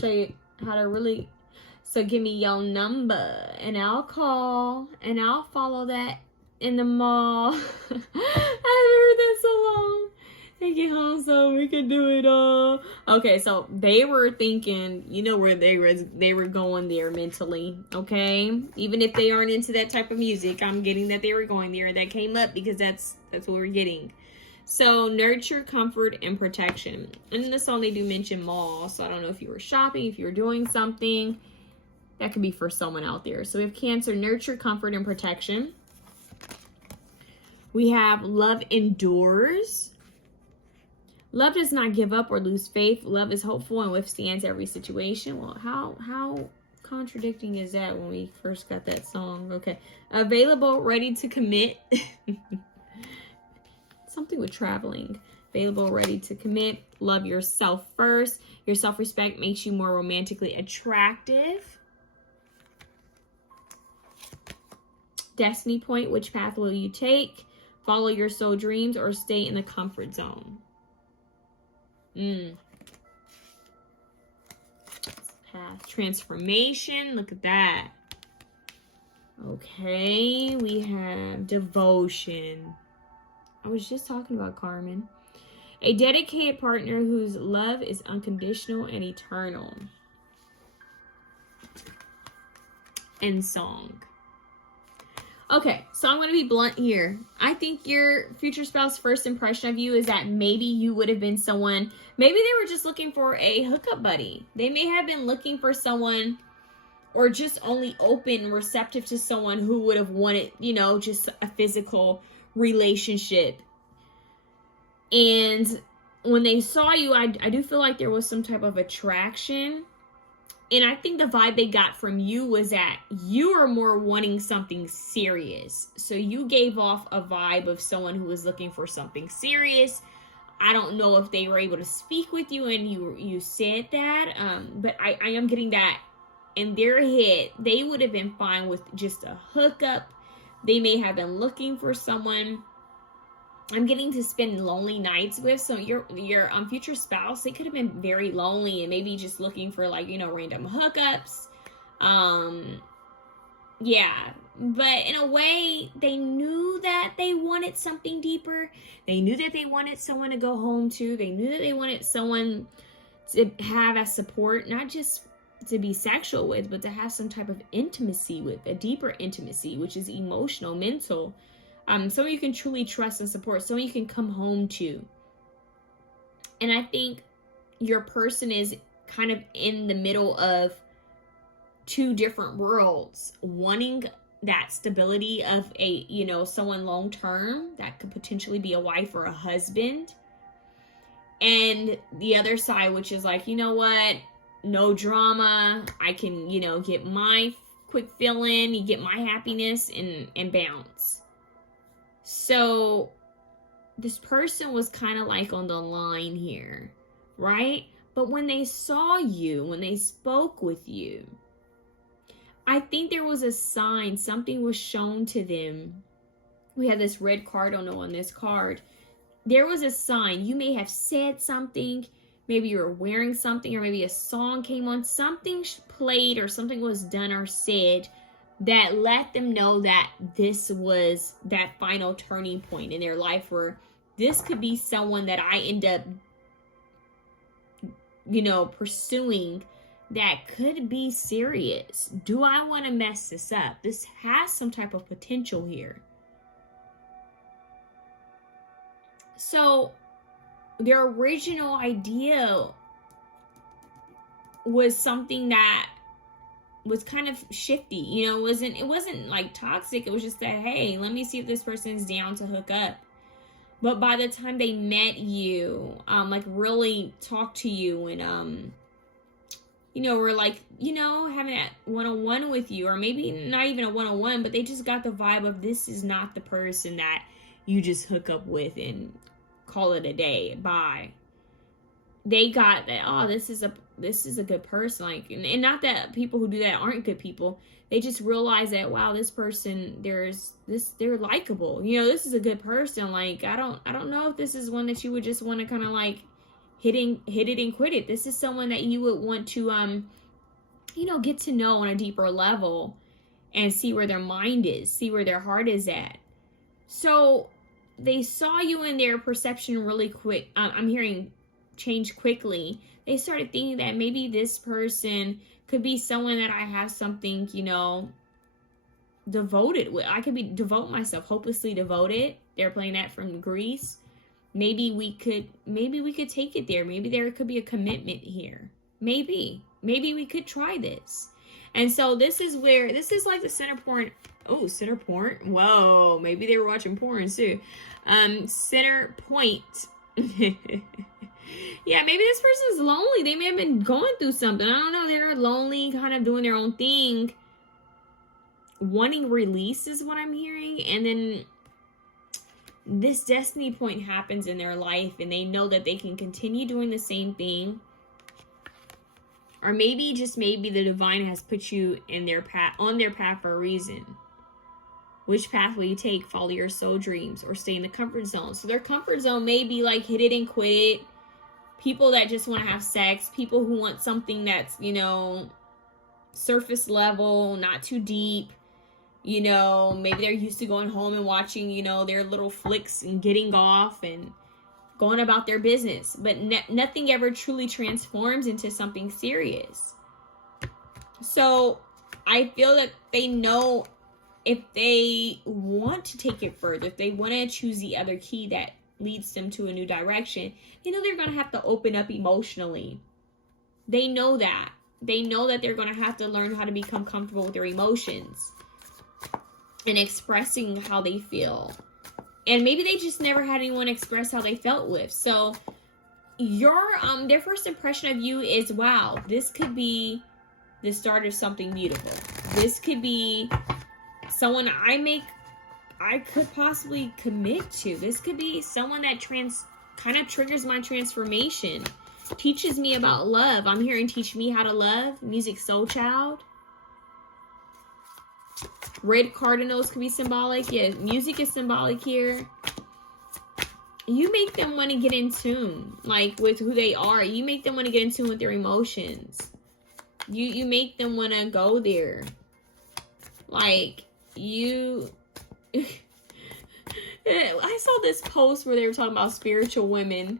Show you how to really. So give me your number and I'll call and I'll follow that in the mall. I haven't heard that so long. Take it home so we can do it all. Okay, so they were thinking, you know where they were going there mentally, okay? Even if they aren't into that type of music, I'm getting that they were going there. That came up because that's what we're getting. So nurture, comfort, and protection. And in the song they do mention mall. So I don't know if you were shopping, if you were doing something. That could be for someone out there. So we have Cancer, nurture, comfort, and protection. We have love endures. Love does not give up or lose faith. Love is hopeful and withstands every situation. Well, how contradicting is that when we first got that song? Okay. Available, ready to commit. Something with traveling. Available, ready to commit. Love yourself first. Your self-respect makes you more romantically attractive. Destiny point, which path will you take? Follow your soul dreams or stay in the comfort zone? Path. Transformation. Look at that. Okay. We have devotion. I was just talking about Carmen. A dedicated partner whose love is unconditional and eternal. And song. Okay, so I'm going to be blunt here. I think your future spouse's first impression of you is that maybe you would have been someone, maybe they were just looking for a hookup buddy. They may have been looking for someone or just only open, receptive to someone who would have wanted, you know, just a physical relationship. And when they saw you, I do feel like there was some type of attraction. And I think the vibe they got from you was that you are more wanting something serious. So you gave off a vibe of someone who was looking for something serious. I don't know if they were able to speak with you and you said that. But I am getting that in their head. They would have been fine with just a hookup. They may have been looking for someone I'm getting to spend lonely nights with. So your future spouse, they could have been very lonely and maybe just looking for, like, you know, random hookups. Yeah, but in a way, they knew that they wanted something deeper. They knew that they wanted someone to go home to. They knew that they wanted someone to have as support, not just to be sexual with, but to have some type of intimacy with, a deeper intimacy, which is emotional, mental. Someone you can truly trust and support, someone you can come home to. And I think your person is kind of in the middle of two different worlds, wanting that stability of a, you know, someone long term that could potentially be a wife or a husband. And the other side, which is like, you know what, no drama. I can, you know, get my quick fill in, you get my happiness and bounce. So this person was kind of like on the line here, right? But when they saw you, when they spoke with you, I think there was a sign, something was shown to them. We have this red card on this card. There was a sign. You may have said something, maybe you were wearing something, or maybe a song came on, something played or something was done or said that let them know that this was that final turning point in their life where this could be someone that I end up, you know, pursuing that could be serious. Do I want to mess this up? This has some type of potential here. So their original idea was something that was kind of shifty, you know, it wasn't like toxic. It was just that, hey, let me see if this person's down to hook up. But by the time they met you, like really talk to you and, you know, we're like, you know, having that one-on-one with you, or maybe not even a one-on-one, but they just got the vibe of this is not the person that you just hook up with and call it a day. Bye. They got that, oh, this is a good person. Like, and not that people who do that aren't good people. They just realize that, wow, this person, they're likable. You know, this is a good person. Like, I don't know if this is one that you would just want to kind of like hit it and quit it. This is someone that you would want to, you know, get to know on a deeper level and see where their mind is, see where their heart is at. So they saw you in their perception really quick. I'm hearing change quickly. They started thinking that maybe this person could be someone that I have something, you know, devoted with. I could devote myself, hopelessly devoted. They're playing that from Greece. Maybe we could take it there. Maybe there could be a commitment here. Maybe we could try this. And so this is like the center point. Oh, center point. Whoa, maybe they were watching porn too. Center point. Yeah, maybe this person's lonely. They may have been going through something. I don't know. They're lonely, kind of doing their own thing. Wanting release is what I'm hearing. And then this destiny point happens in their life, and they know that they can continue doing the same thing. Or maybe, just maybe, the divine has put you in their path, on their path for a reason. Which path will you take? Follow your soul dreams or stay in the comfort zone? So their comfort zone may be like hit it and quit it. People that just want to have sex. People who want something that's, you know, surface level, not too deep. You know, maybe they're used to going home and watching, you know, their little flicks and getting off and going about their business. But nothing ever truly transforms into something serious. So I feel that they know if they want to take it further, if they want to choose the other key that leads them to a new direction, they know they're going to have to open up emotionally. They know that. They know that they're going to have to learn how to become comfortable with their emotions and expressing how they feel. And maybe they just never had anyone express how they felt with. So their first impression of you is, wow, this could be the start of something beautiful. This could be someone I could possibly commit to. This could be someone that kind of triggers my transformation. Teaches me about love. I'm hearing teach me how to love. Music soul child. Red cardinals could be symbolic. Yeah, music is symbolic here. You make them want to get in tune, like, with who they are. You make them want to get in tune with their emotions. You make them want to go there. Like, you... I saw this post where they were talking about spiritual women,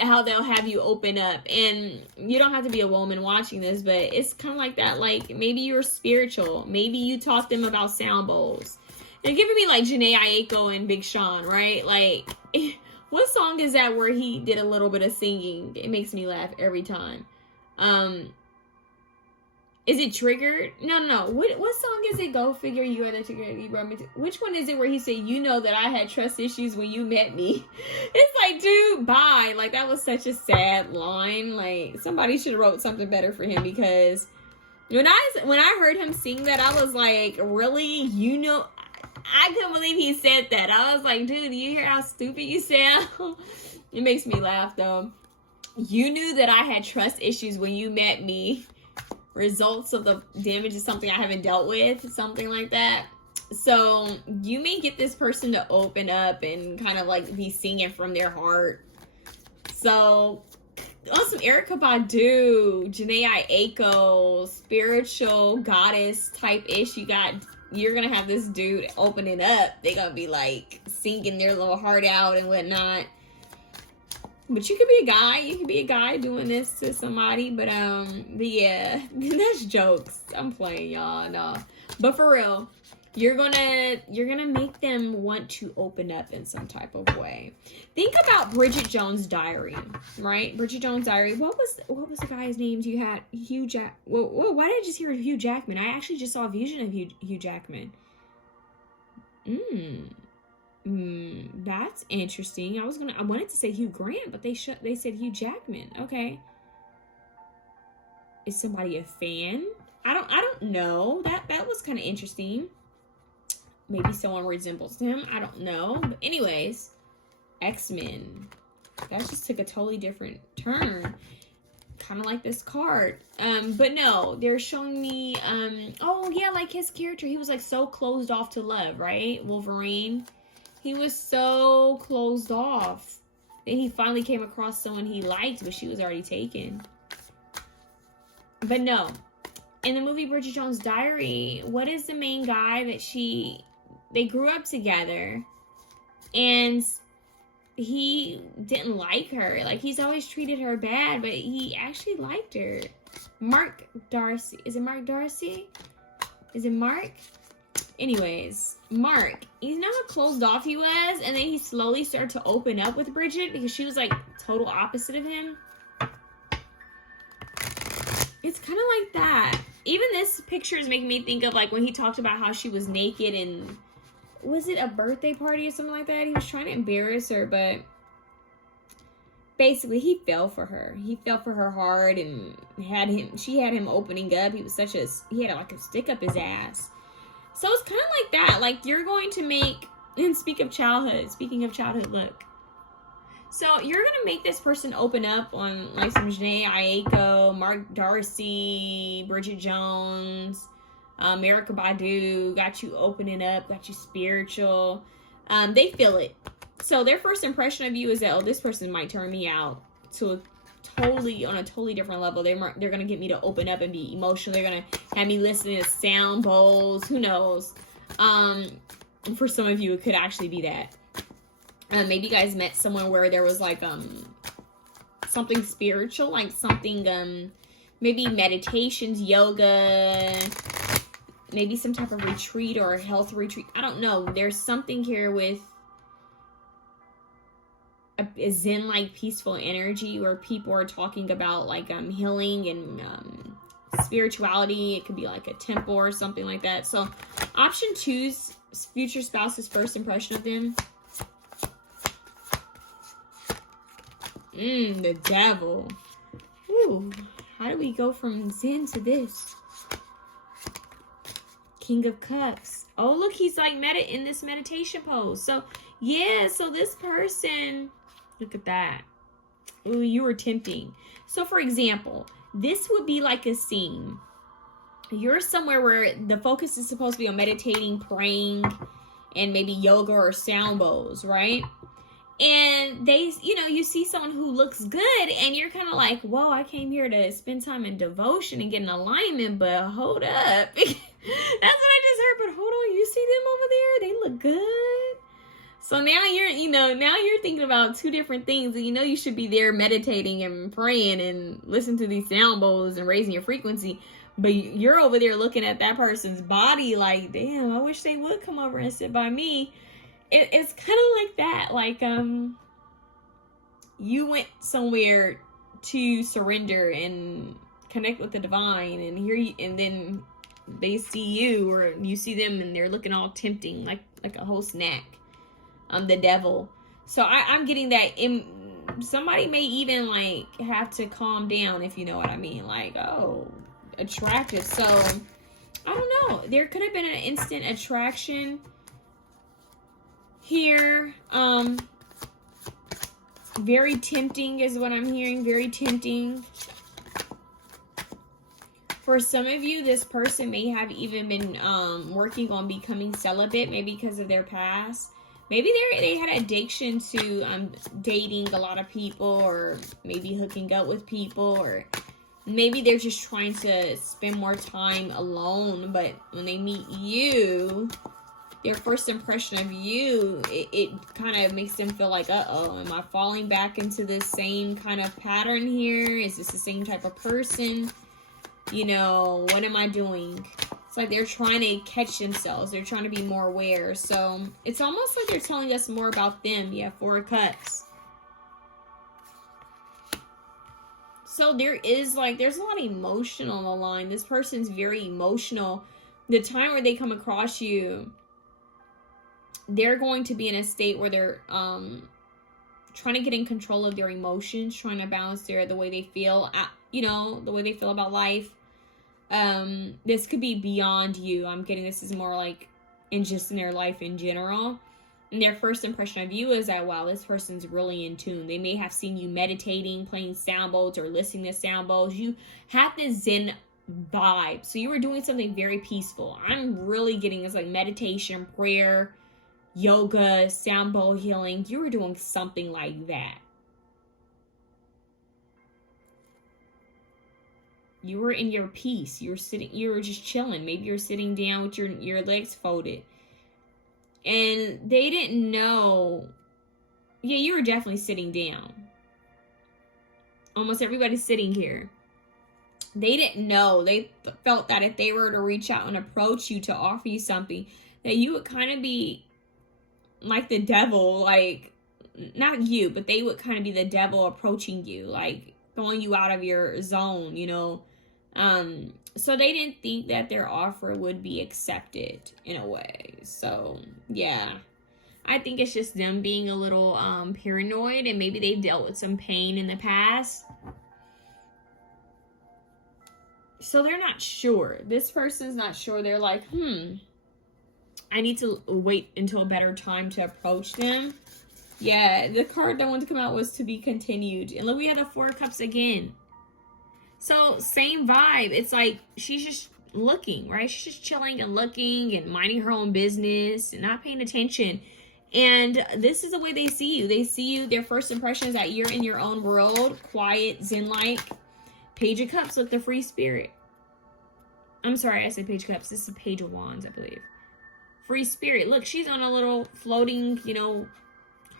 how they'll have you open up, and you don't have to be a woman watching this, but it's kind of like that. Like, maybe you're spiritual, maybe you taught them about sound bowls. They're giving me like Janae Aiko and Big Sean, right? Like, what song is that where he did a little bit of singing? It makes me laugh every time. Is it Triggered? No. What song is it? Go figure, you are the trigger. You brought me to. Which one is it where he said, you know that I had trust issues when you met me? It's like, dude, bye. Like, that was such a sad line. Like, somebody should have wrote something better for him, because when I heard him sing that, I was like, really? You know, I couldn't believe he said that. I was like, dude, do you hear how stupid you sound? It makes me laugh, though. You knew that I had trust issues when you met me. Results of the damage is something I haven't dealt with, something like that. So you may get this person to open up and kind of like be singing from their heart. So on some Erykah Badu, Janae Aiko, spiritual goddess type ish, you're gonna have this dude opening up. They're gonna be like singing their little heart out and whatnot. But you could be a guy. You could be a guy doing this to somebody. But yeah, that's jokes. I'm playing, y'all. No. But for real, You're gonna make them want to open up in some type of way. Think about Bridget Jones' Diary, right? Bridget Jones' Diary. What was the guy's names you had? Hugh Jack. Whoa, why did I just hear Hugh Jackman? I actually just saw a vision of Hugh Jackman. That's interesting. I wanted to say Hugh Grant, but they said Hugh Jackman. Okay. Is somebody a fan? I don't know. That was kind of interesting. Maybe someone resembles him. I don't know. But anyways, X-Men. That just took a totally different turn. Kind of like this card. But no, they're showing me, oh yeah, like his character. He was like so closed off to love, right? Wolverine. He was so closed off. Then he finally came across someone he liked, but she was already taken. But no. In the movie Bridget Jones' Diary, what is the main guy that they grew up together, and he didn't like her. Like, he's always treated her bad, but he actually liked her. Mark Darcy. Is it Mark Darcy? Is it Mark? Anyways, Mark. You know how closed off he was? And then he slowly started to open up with Bridget because she was like total opposite of him. It's kind of like that. Even this picture is making me think of like when he talked about how she was naked and was it a birthday party or something like that? He was trying to embarrass her, but basically he fell for her. He fell for her hard and she had him opening up. He had like a stick up his ass. So it's kind of like that. Like, you're going to make, and speaking of childhood, look. So you're going to make this person open up on like some Janae Aiko, Mark Darcy, Bridget Jones, Erykah Badu, got you opening up, got you spiritual. They feel it. So their first impression of you is that, oh, this person might turn me out on a totally different level. They're going to get me to open up and be emotional. They're going to have me listening to sound bowls. Who knows? For some of you, it could actually be that. Maybe you guys met someone where there was like something spiritual, like something maybe meditations, yoga, maybe some type of retreat or a health retreat. I don't know. There's something here with a zen-like peaceful energy where people are talking about like healing and spirituality. It could be like a temple or something like that. So option 2's future spouse's first impression of them. The devil. Ooh, how do we go from zen to this? King of Cups. Oh, look, he's like in this meditation pose. So, yeah, so this person, look at that. Ooh, you were tempting. So, for example, this would be like a scene. You're somewhere where the focus is supposed to be on meditating, praying, and maybe yoga or sound bowls, right? And you see someone who looks good and you're kind of like, whoa, I came here to spend time in devotion and get in alignment, but hold up. That's what I just heard, but hold on, you see them over there? They look good. So now you're thinking about two different things, and you should be there meditating and praying and listening to these sound bowls and raising your frequency. But you're over there looking at that person's body like, damn, I wish they would come over and sit by me. It's kind of like that. Like, you went somewhere to surrender and connect with the divine, and then they see you, or you see them and they're looking all tempting, like a whole snack. The devil. So I'm getting that. Somebody may even like have to calm down, if you know what I mean. Like, oh, attractive. So I don't know. There could have been an instant attraction here. Very tempting is what I'm hearing. Very tempting. For some of you, this person may have even been working on becoming celibate, maybe because of their past. Maybe they had addiction to dating a lot of people, or maybe hooking up with people, or maybe they're just trying to spend more time alone. But when they meet you, their first impression of you, it kind of makes them feel like, uh-oh, am I falling back into this same kind of pattern here? Is this the same type of person? What am I doing? It's like they're trying to catch themselves. They're trying to be more aware. So it's almost like they're telling us more about them. Yeah, Four of Cups. So there is like, there's a lot of emotion on the line. This person's very emotional. The time where they come across you, they're going to be in a state where they're trying to get in control of their emotions, trying to balance the way they feel, the way they feel about life. This could be beyond you. I'm getting this is more like in their life in general. And their first impression of you is that, wow, this person's really in tune. They may have seen you meditating, playing sound bowls, or listening to sound bowls. You have this Zen vibe. So you were doing something very peaceful. I'm really getting this like meditation, prayer, yoga, sound bowl healing. You were doing something like that. You were in your peace. You were just chilling. Maybe you're sitting down with your legs folded. And they didn't know. Yeah, you were definitely sitting down. Almost everybody's sitting here. They didn't know. They felt that if they were to reach out and approach you to offer you something, that you would kind of be like the devil, like, not you, but they would kind of be the devil approaching you, like throwing you out of your zone, So they didn't think that their offer would be accepted in a way. So, yeah. I think it's just them being a little paranoid, and maybe they dealt with some pain in the past. So they're not sure. This person's not sure. They're like, I need to wait until a better time to approach them. Yeah, the card that wanted to come out was to be continued. And look, we had the Four of Cups again. So, same vibe. It's like she's just looking, right? She's just chilling and looking and minding her own business and not paying attention. And this is the way they see you. They see you, their first impression is that you're in your own world, quiet, zen-like. Page of Cups with the free spirit. I'm sorry, I said Page of Cups. This is a Page of Wands, I believe. Free spirit. Look, she's on a little floating,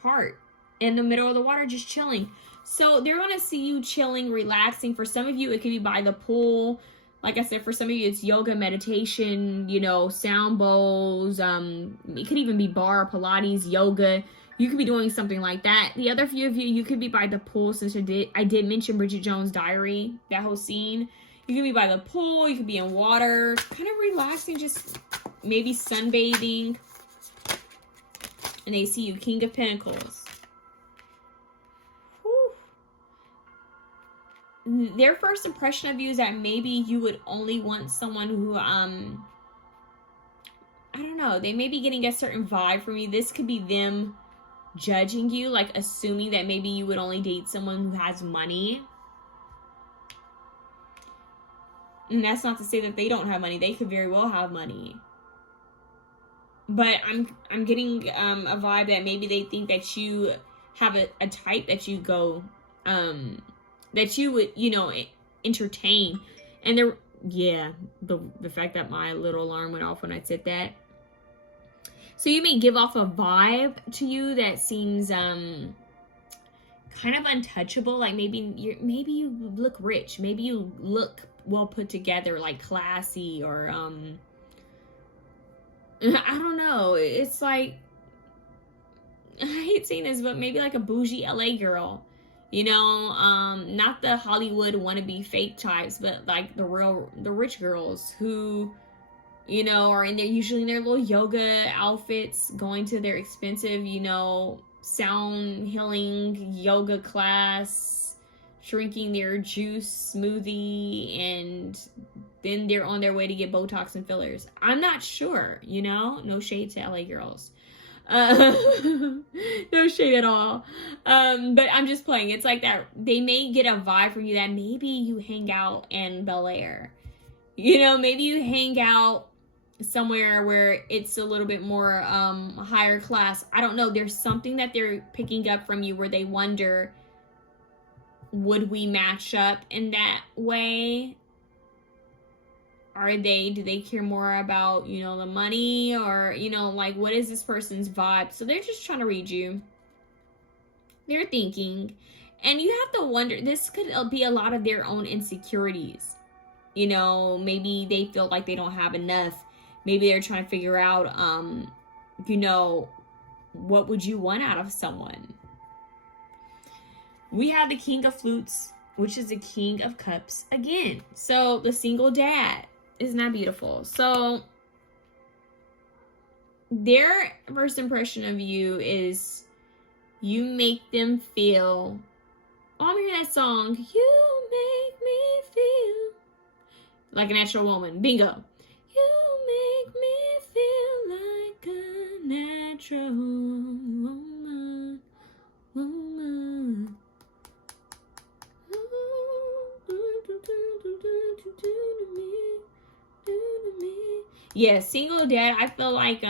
heart in the middle of the water, just chilling. So they're going to see you chilling, relaxing. For some of you, it could be by the pool. Like I said, for some of you, it's yoga, meditation, sound bowls. It could even be bar, Pilates, yoga. You could be doing something like that. The other few of you could be by the pool, since I did mention Bridget Jones' Diary, that whole scene. You could be by the pool. You could be in water, kind of relaxing, just maybe sunbathing. And they see you, King of Pentacles. Their first impression of you is that maybe you would only want someone who, I don't know, they may be getting a certain vibe from you. This could be them judging you, like assuming that maybe you would only date someone who has money. And that's not to say that they don't have money. They could very well have money. But I'm getting a vibe that maybe they think that you have a type that you go, that you would, entertain. And the fact that my little alarm went off when I said that. So you may give off a vibe to you that seems kind of untouchable. Like maybe you look rich. Maybe you look well put together, like classy, or I don't know. It's like, I hate saying this, but maybe like a bougie LA girl. Not the Hollywood wannabe fake types, but like the rich girls who, are usually in their little yoga outfits, going to their expensive, sound healing yoga class, drinking their juice smoothie, and then they're on their way to get Botox and fillers. I'm not sure, no shade to LA girls. No shade at all. But I'm just playing. It's like that. They may get a vibe from you that maybe you hang out in Bel Air. Maybe you hang out somewhere where it's a little bit more higher class. I don't know. There's something that they're picking up from you where they wonder, would we match up in that way? Do they care more about, the money, or, like, what is this person's vibe? So they're just trying to read you. They're thinking. And you have to wonder, this could be a lot of their own insecurities. You know, maybe they feel like they don't have enough. Maybe they're trying to figure out, you know, what would you want out of someone? We have the King of Flutes, which is the King of Cups again. So the single dad. Isn't that beautiful? So their first impression of you is you make them feel, oh, I'm hearing that song, you make me feel like a natural woman. Bingo. You make me feel like a natural woman. Yeah, single dad, I feel like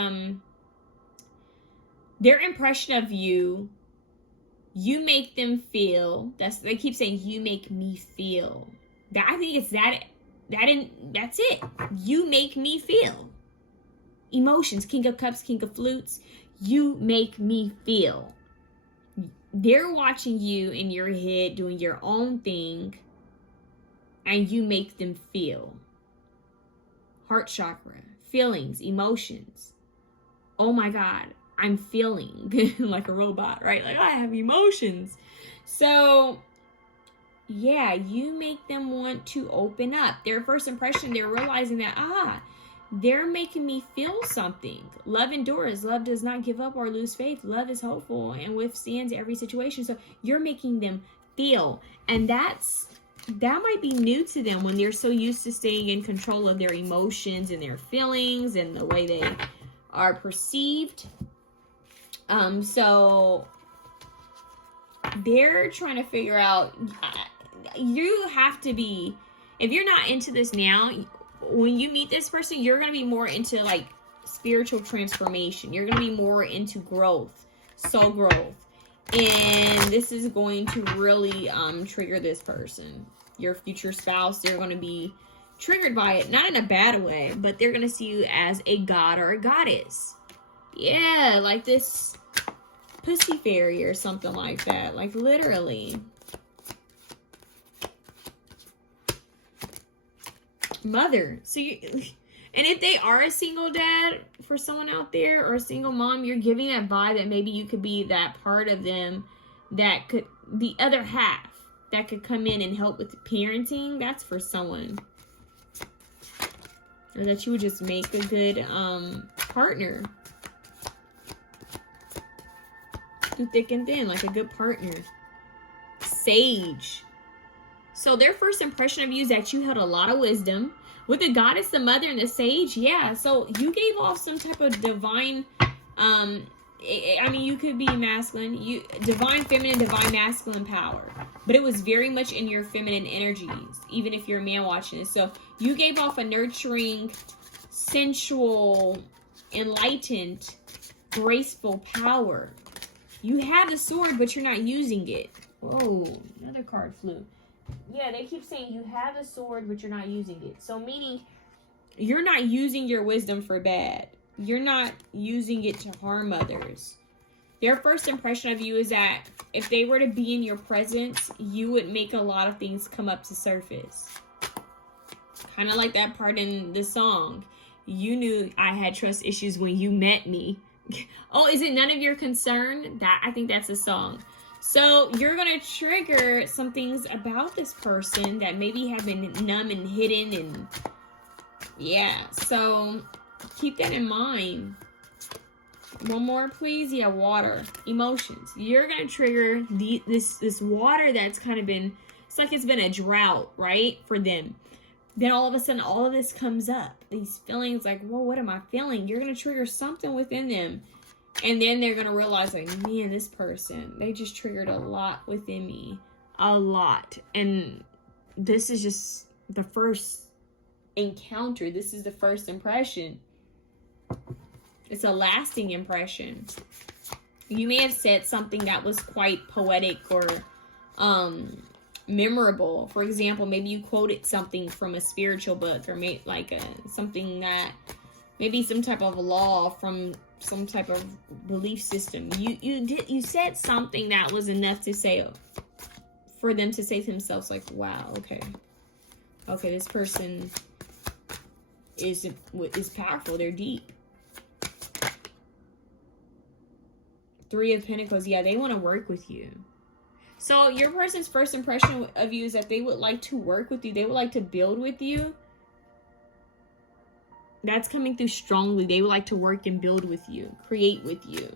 their impression of you, you make them feel, they keep saying you make me feel. That, I think it's that's it. You make me feel. Emotions, King of Cups, King of Flutes, you make me feel. They're watching you in your head doing your own thing, and you make them feel. Heart chakra, feelings, emotions. Oh my God, I'm feeling like a robot, right? Like I have emotions. So yeah, you make them want to open up. Their first impression, they're realizing that, they're making me feel something. Love endures. Love does not give up or lose faith. Love is hopeful and withstands every situation. So you're making them feel. And that might be new to them when they're so used to staying in control of their emotions and their feelings and the way they are perceived. So they're trying to figure out, you have to be, if you're not into this now, when you meet this person, you're going to be more into like spiritual transformation. You're going to be more into growth, soul growth. And this is going to really trigger this person. Your future spouse, they're going to be triggered by it. Not in a bad way, but they're going to see you as a god or a goddess. Yeah, like this pussy fairy or something like that. Like literally. Mother. So you, and if they are a single dad for someone out there, or a single mom, you're giving that vibe that maybe you could be that part of them that could, the other half that could come in and help with parenting. That's for someone. Or that you would just make a good partner. Through thick and thin, like a good partner. Sage. So their first impression of you is that you had a lot of wisdom. With the goddess, the mother, and the sage, yeah. So you gave off some type of divine, I mean, you could be masculine, divine feminine, divine masculine power. But it was very much in your feminine energies, even if you're a man watching this. So you gave off a nurturing, sensual, enlightened, graceful power. You have the sword, but you're not using it. Whoa, another card flew. Yeah, they keep saying you have a sword, but you're not using it. So meaning you're not using your wisdom for bad. You're not using it to harm others. Their first impression of you is that if they were to be in your presence, you would make a lot of things come up to surface. Kind of like that part in the song. You knew I had trust issues when you met me. Oh, is it none of your concern? I think that's a song. So you're going to trigger some things about this person that maybe have been numb and hidden. And yeah, so keep that in mind. One more, please. Yeah, water. Emotions. You're going to trigger this water that's kind of been, it's like it's been a drought, right, for them. Then all of a sudden, all of this comes up. These feelings like, whoa, what am I feeling? You're going to trigger something within them. And then they're going to realize, like, man, this person, they just triggered a lot within me. A lot. And this is just the first encounter. This is the first impression. It's a lasting impression. You may have said something that was quite poetic or memorable. For example, maybe you quoted something from a spiritual book, or something that, maybe some type of law from some type of belief system. You said something that was enough to say, for them to say to themselves, like, wow, okay, Okay, this person is powerful. They're deep. Three of Pentacles. Yeah, they want to work with you. So your person's first impression of you is that they would like to work with you. They would like to build with you. That's coming through strongly. They would like to work and build with you, create with you.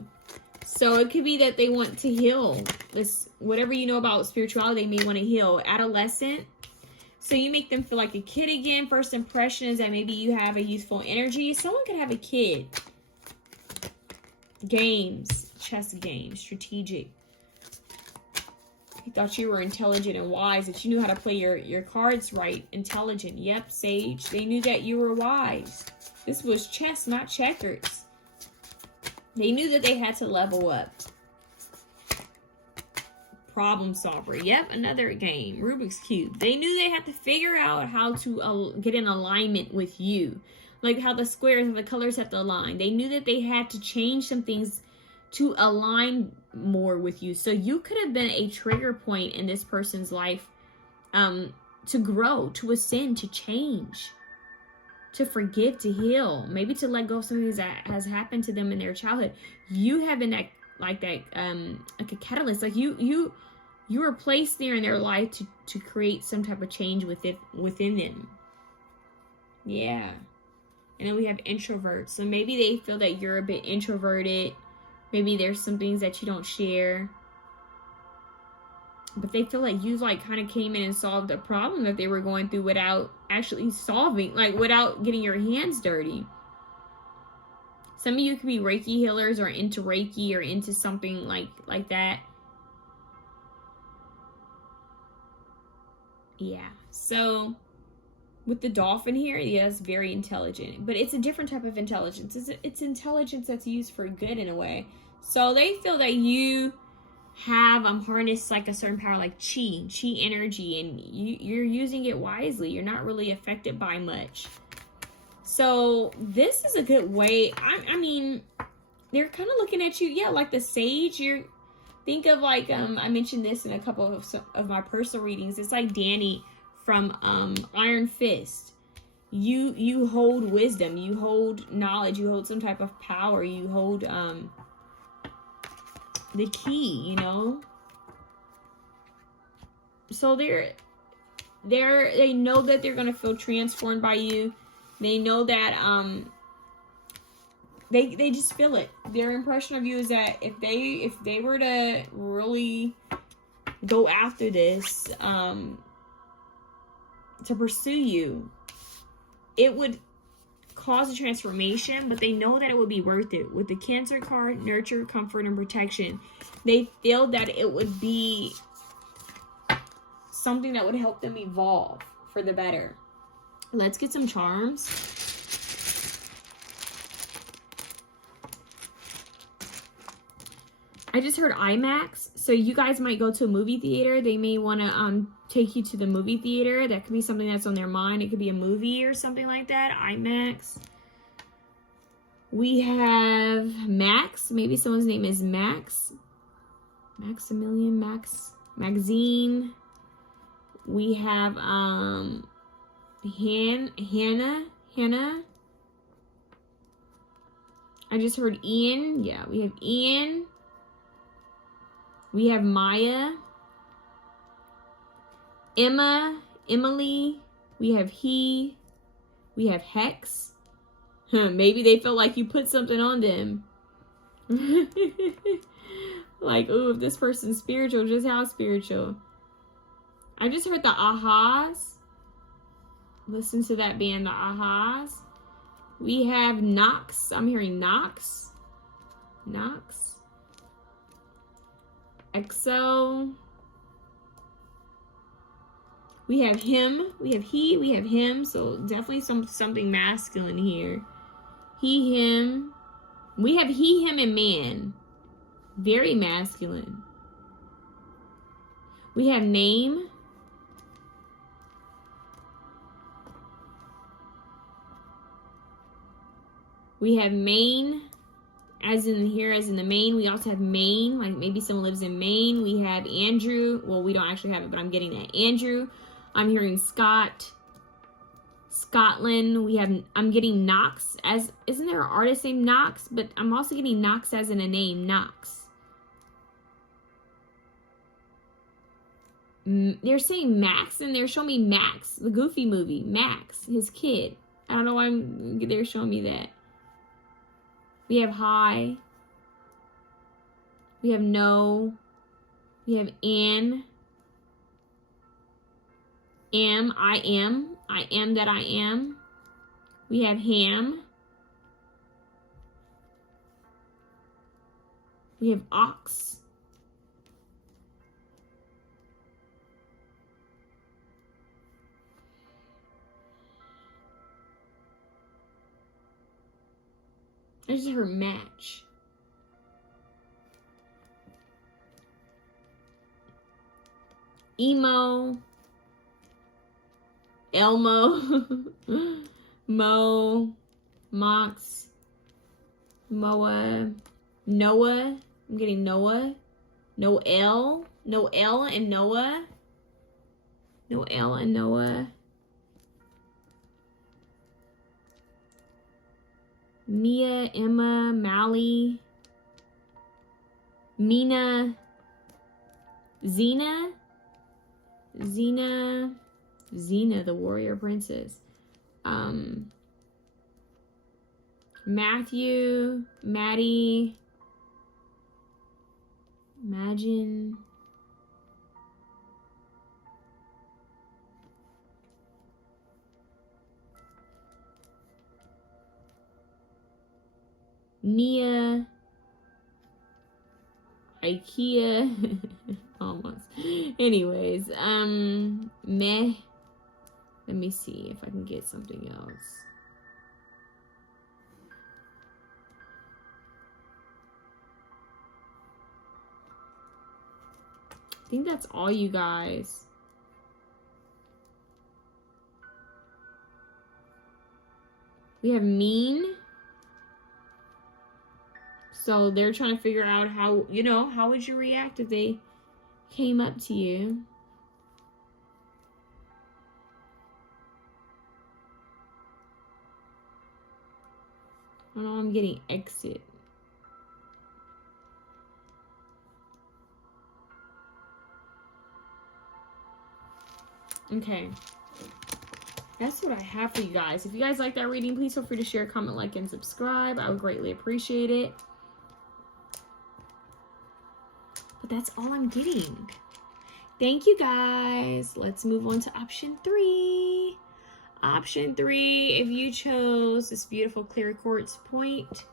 So it could be that they want to heal. This, whatever you know about spirituality, they may want to heal. Adolescent. So you make them feel like a kid again. First impression is that maybe you have a youthful energy. Someone could have a kid. Games. Chess games. Strategic. You thought you were intelligent and wise, that you knew how to play your cards right. Intelligent. Yep, sage. They knew that you were wise. This was chess, not checkers. They knew that they had to level up. Problem solver. Yep, another game. Rubik's Cube. They knew they had to figure out how to get in alignment with you. Like how the squares and the colors have to align. They knew that they had to change some things to align more with you. So you could have been a trigger point in this person's life to grow, to ascend, to change, to forgive, to heal, maybe to let go of something that has happened to them in their childhood. You have been like a catalyst. Like you were placed there in their life to create some type of change within them. Yeah. And then we have introverts. So maybe they feel that you're a bit introverted. Maybe there's some things that you don't share. But they feel like you kind of came in and solved a problem that they were going through without actually solving, without getting your hands dirty. Some of you could be Reiki healers or into Reiki or into something like that. Yeah. So with the dolphin here, yes, very intelligent. But it's a different type of intelligence. It's intelligence that's used for good in a way. So they feel that you have harnessed a certain power, like chi energy, and you're using it wisely. You're not really affected by much. So this is a good way. I mean, they're kind of looking at you, yeah, like the sage. Think of I mentioned this in a couple of my personal readings. It's like Danny from Iron Fist. You hold wisdom, you hold knowledge, you hold some type of power, you hold the key, you know. So they know that they're gonna feel transformed by you. They know that they just feel it. Their impression of you is that if they were to really go after this to pursue you, it would cause a transformation, but they know that it would be worth it. With the Cancer card, nurture, comfort, and protection, they feel that it would be something that would help them evolve for the better. Let's get some charms. I just heard IMAX. So you guys might go to a movie theater. They may want to take you to the movie theater. That could be something that's on their mind. It could be a movie or something like that. IMAX. We have Max. Maybe someone's name is Max. Maximilian, Maxine. We have Hannah. I just heard Ian. Yeah, we have Ian. We have Maya. Emily. We have he. We have Hex. Maybe they felt like you put something on them. Like, ooh, if this person's spiritual, just how spiritual. I just heard the Ahas. Listen to that band, the Ahas. We have Knox. I'm hearing Knox. EXO. We have him. We have he. We have him. So definitely something masculine here. He, him. We have he, him, and man. Very masculine. We have name. We have Maine, as in here, as in the Maine. We also have Maine, like maybe someone lives in Maine. We have Andrew. Well, we don't actually have it, but I'm getting that. Andrew. I'm hearing Scott. Scotland. We have, I'm getting Knox as, isn't there an artist named Knox? But I'm also getting Knox as in a name, Knox. They're saying Max, and they're showing me Max, the Goofy movie, Max, his kid. I don't know why they're showing me that. We have hi. We have no. We have an. I am that I am. We have ham. We have ox. I just heard match. Emo. Elmo. Mo. Mox. Moa. Noah. I'm getting Noah. Noel. Noel and Noah. Noel and Noah. Mia, Emma, Mally, Mina, Xena, the warrior princess. Matthew, Maddie, Imagine. Nia, IKEA, almost. Anyways, meh. Let me see if I can get something else. I think that's all, you guys. We have mean. So they're trying to figure out how, you know, how would you react if they came up to you? I don't know, I'm getting exit. Okay. That's what I have for you guys. If you guys like that reading, please feel free to share, comment, like, and subscribe. I would greatly appreciate it. But that's all I'm getting. Thank you, guys. Let's move on to option 3. Option 3, if you chose this beautiful clear quartz point,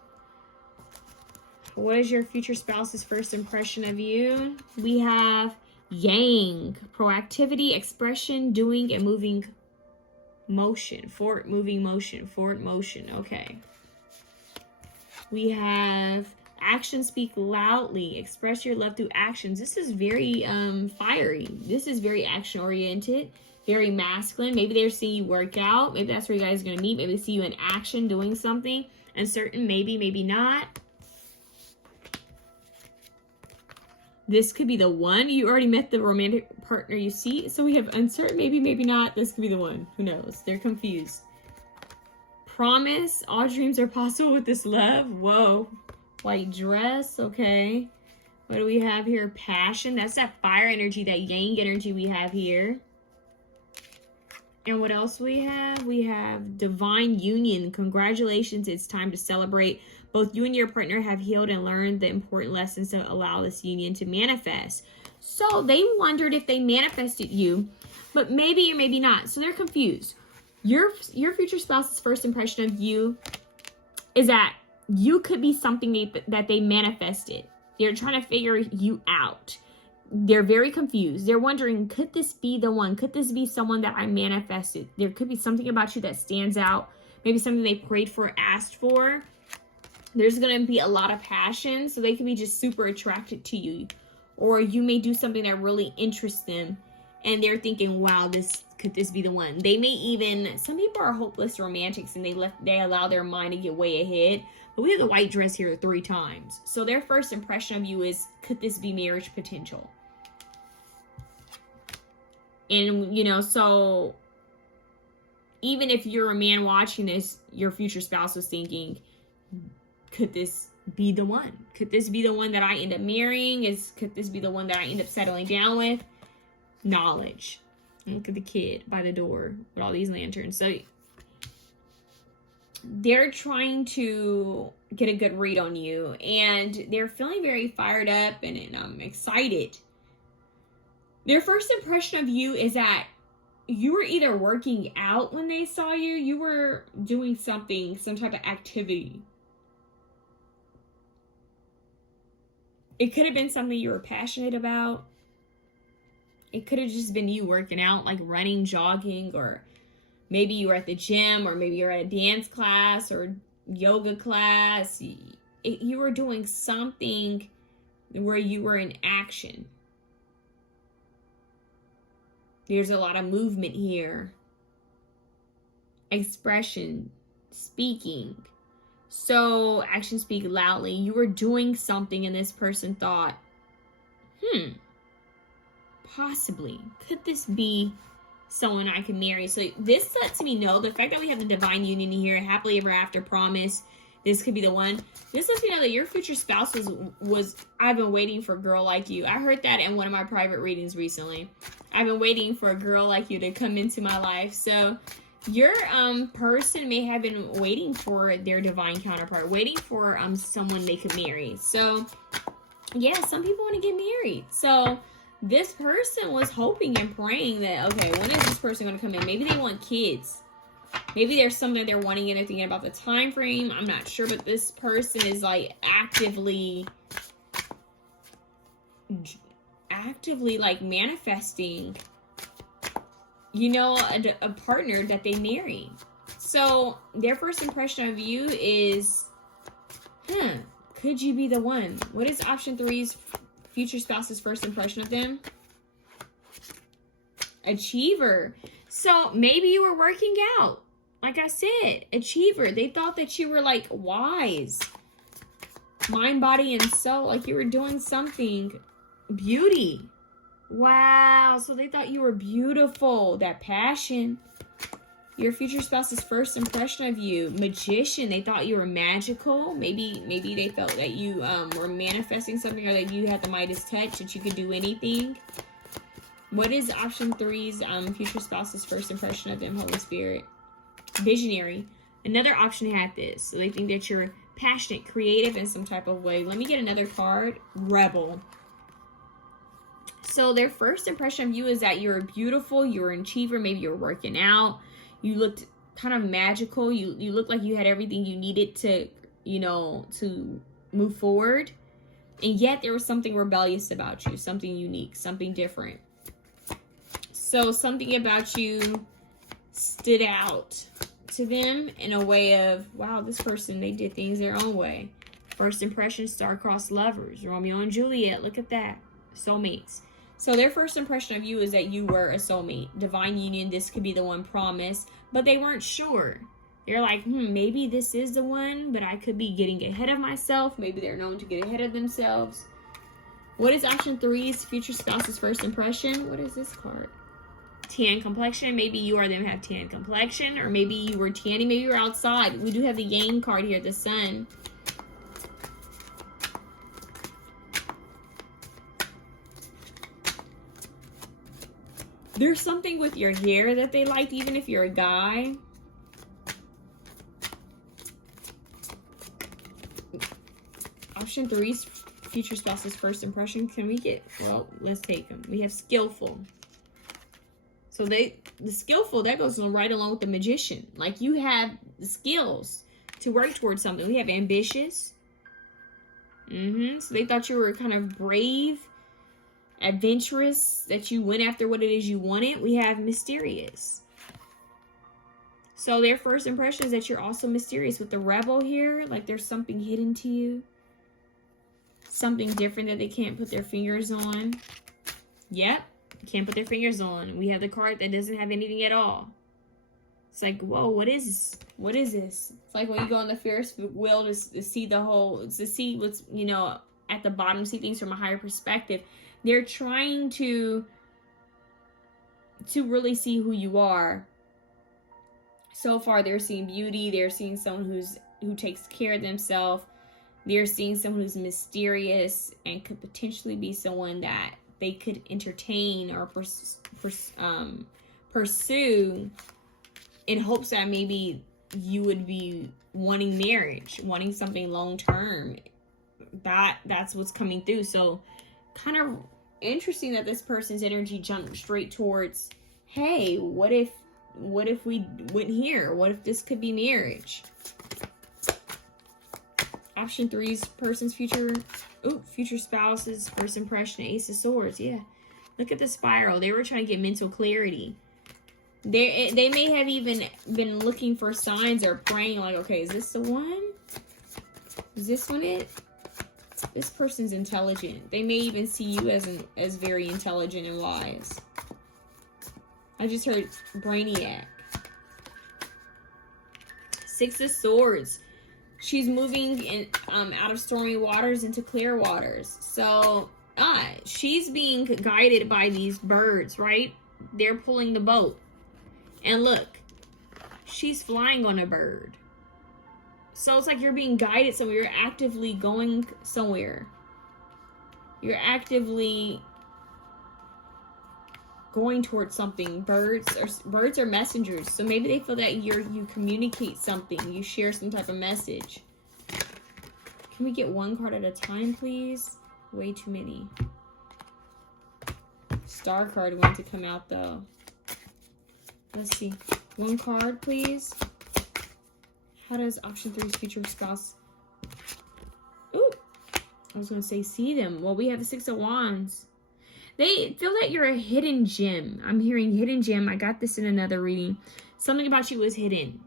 what is your future spouse's first impression of you? We have Yang, proactivity, expression, doing, and moving motion. Forward moving motion. Forward motion. Okay. We have action, speak loudly, express your love through actions. This is very fiery. This is very action oriented, very masculine. Maybe they're seeing you work out. Maybe that's where you guys are going to meet. Maybe they see you in action doing something uncertain. Maybe not. This could be the one. You already met the romantic partner you see. So we have uncertain, maybe not. This could be the one. Who knows? They're confused. Promise. All dreams are possible with this love. Whoa. White dress. Okay. What do we have here? Passion. That's that fire energy, that yang energy we have here. And what else we have? We have divine union. Congratulations. It's time to celebrate. Both you and your partner have healed and learned the important lessons to allow this union to manifest. So they wondered if they manifested you, but maybe or maybe not. So they're confused. Your future spouse's first impression of you is that you could be something that they manifested. They're trying to figure you out. They're very confused. They're wondering, could this be the one? Could this be someone that I manifested? There could be something about you that stands out. Maybe something they prayed for, asked for. There's going to be a lot of passion, so they could be just super attracted to you. Or you may do something that really interests them, and they're thinking, wow, could this be the one? They may even, some people are hopeless romantics, and they allow their mind to get way ahead. But we have the white dress here 3 times. So their first impression of you is, could this be marriage potential? And, you know, so even if you're a man watching this, your future spouse was thinking, could this be the one? Could this be the one that I end up marrying? Could this be the one that I end up settling down with? Knowledge. Look at the kid by the door with all these lanterns. So they're trying to get a good read on you, and they're feeling very fired up and excited. Their first impression of you is that you were either working out when they saw you, you were doing something, some type of activity. It could have been something you were passionate about. It could have just been you working out, like running, jogging, or maybe you were at the gym, or maybe you're at a dance class or yoga class. You were doing something where you were in action. There's a lot of movement here. Expression, speaking. So, actions speak loudly. You were doing something and this person thought, possibly, could this be someone I can marry? So this lets me know, the fact that we have the divine union here, happily ever after promise, this could be the one. This lets me know that your future spouse was I've been waiting for a girl like you. I heard that in one of my private readings recently. I've been waiting for a girl like you to come into my life. So your person may have been waiting for their divine counterpart, waiting for someone they could marry. So yeah, some people want to get married. So this person was hoping and praying that, okay, when is this person going to come in? Maybe they want kids. Maybe there's something they're wanting and they're thinking about the time frame. I'm not sure, but this person is like actively like manifesting, you know, a partner that they marry. So their first impression of you is, could you be the one? What is option 3's future spouse's first impression of them? Achiever. So maybe you were working out. Like I said, achiever. They thought that you were like wise. Mind, body, and soul. Like you were doing something. Beauty. Wow. So they thought you were beautiful. That passion. Your future spouse's first impression of you. Magician. They thought you were magical. Maybe they felt that you were manifesting something, or that you had the Midas touch, that you could do anything. What is option 3's future spouse's first impression of them, Holy Spirit? Visionary. Another option had this. So they think that you're passionate, creative in some type of way. Let me get another card. Rebel. So their first impression of you is that you're beautiful, you're an achiever, maybe you're working out, you looked kind of magical, you looked like you had everything you needed to, you know, to move forward. And yet there was something rebellious about you, something unique, something different. So something about you stood out to them in a way of, wow, this person, they did things their own way. First impression, star-crossed lovers, Romeo and Juliet, look at that, soulmates. So their first impression of you is that you were a soulmate, divine union, this could be the one, promise, but they weren't sure. They're like, maybe this is the one, but I could be getting ahead of myself. Maybe they're known to get ahead of themselves. What is option 3's future spouse's first impression? What is this card? Tan complexion. Maybe you or them have tan complexion, or maybe you were tanning, maybe you were outside. We do have the yang card here, the sun. There's something with your hair that they liked, even if you're a guy. Option 3's future spouse's first impression. Can we get, well, let's take them. We have skillful. So the skillful, that goes right along with the magician. Like you have the skills to work towards something. We have ambitious. So they thought you were kind of brave, adventurous, that you went after what it is you wanted. We have mysterious. So their first impression is that you're also mysterious. With the rebel here, like there's something hidden to you. Something different that they can't put their fingers on. Yep. Can't put their fingers on. We have the card that doesn't have anything at all. It's like, whoa, what is this? What is this? It's like when you go on the Ferris wheel to see the whole, to see what's, you know, at the bottom, see things from a higher perspective. They're trying to really see who you are. So far, they're seeing beauty. They're seeing someone who takes care of themselves. They're seeing someone who's mysterious and could potentially be someone that they could entertain or pursue in hopes that maybe you would be wanting marriage, wanting something long term. That's what's coming through. So kind of interesting that this person's energy jumped straight towards, hey, what if we went here? What if this could be marriage? Option 3's person's future spouse's first impression, Ace of Swords. Yeah. Look at the spiral. They were trying to get mental clarity. They may have even been looking for signs or praying like, okay, is this the one? Is this one it? This person's intelligent. They may even see you as very intelligent and wise. I just heard Brainiac. Six of Swords. She's moving out of stormy waters into clear waters. So, she's being guided by these birds, right? They're pulling the boat. And look, she's flying on a bird. So it's like you're being guided somewhere. You're actively going somewhere. You're actively going towards something. Birds are messengers. So maybe they feel that you communicate something. You share some type of message. Can we get one card at a time, please? Way too many. Star card wanted to come out though. Let's see. One card, please. How does option 3's future spouse... Ooh. I was going to say see them. Well, we have the Six of Wands. They feel that you're a hidden gem. I'm hearing hidden gem. I got this in another reading. Something about you was hidden.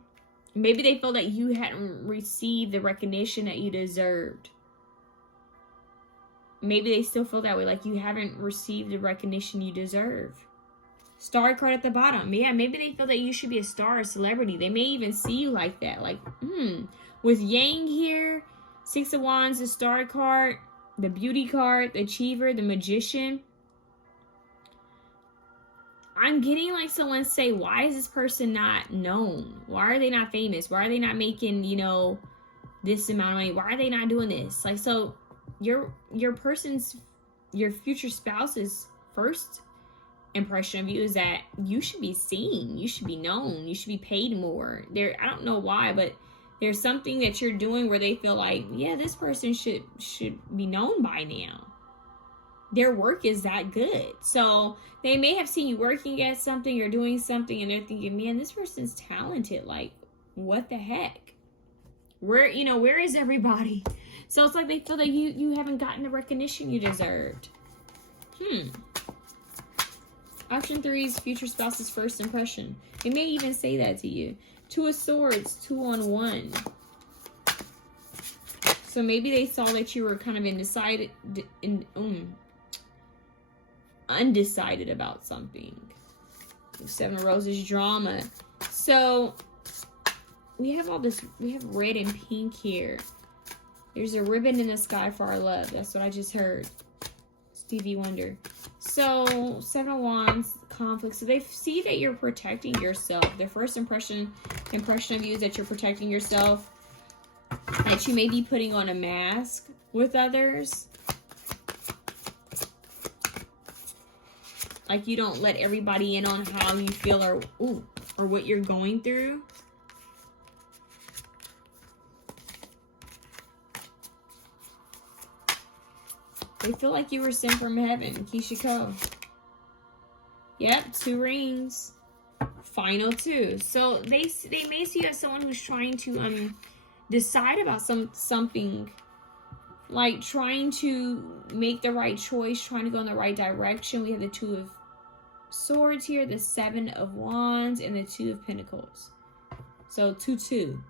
Maybe they feel that you hadn't received the recognition that you deserved. Maybe they still feel that way. Like you haven't received the recognition you deserve. Star card at the bottom. Yeah, maybe they feel that you should be a star or celebrity. They may even see you like that. Like, with Yang here, Six of Wands, the star card, the beauty card, the achiever, the magician. I'm getting like someone say, why is this person not known? Why are they not famous? Why are they not making, this amount of money? Why are they not doing this? Like, so your future spouse's first impression of you is that you should be seen, you should be known, you should be paid more. I don't know why, but there's something that you're doing where they feel like, yeah, this person should be known by now. Their work is that good. So they may have seen you working at something or doing something and they're thinking, man, this person's talented. Like, what the heck? Where is everybody? So it's like they feel that you haven't gotten the recognition you deserved. Option 3's future spouse's first impression. They may even say that to you. Two of Swords, 2 on 1. So maybe they saw that you were kind of undecided about something. Seven of Roses, drama. So we have all this. We have red and pink here. There's a ribbon in the sky for our love. That's what I just heard. Stevie Wonder. So, Seven of Wands, conflict. So they see that you're protecting yourself. Their first impression of you is that you're protecting yourself. That you may be putting on a mask with others. Like you don't let everybody in on how you feel or what you're going through. They feel like you were sent from heaven. Keisha Cole. Yep, 2 rings. Final 2. So they may see you as someone who's trying to decide about something. Like trying to make the right choice, trying to go in the right direction. We have the 2 of Swords here, the 7 of Wands, and the 2 of Pentacles. So 2-2.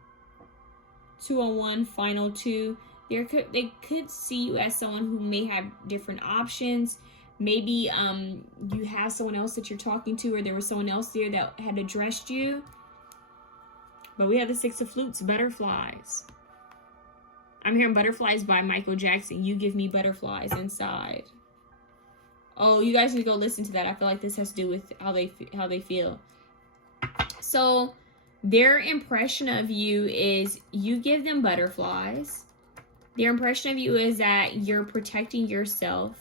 2 on 1, final 2. They could see you as someone who may have different options. Maybe you have someone else that you're talking to, or there was someone else there that had addressed you. But we have the 6 of Flutes, butterflies. I'm hearing Butterflies by Michael Jackson. You give me butterflies inside. Oh, you guys need to go listen to that. I feel like this has to do with how they feel. So Their impression of you is you give them butterflies. Their impression of you is that you're protecting yourself.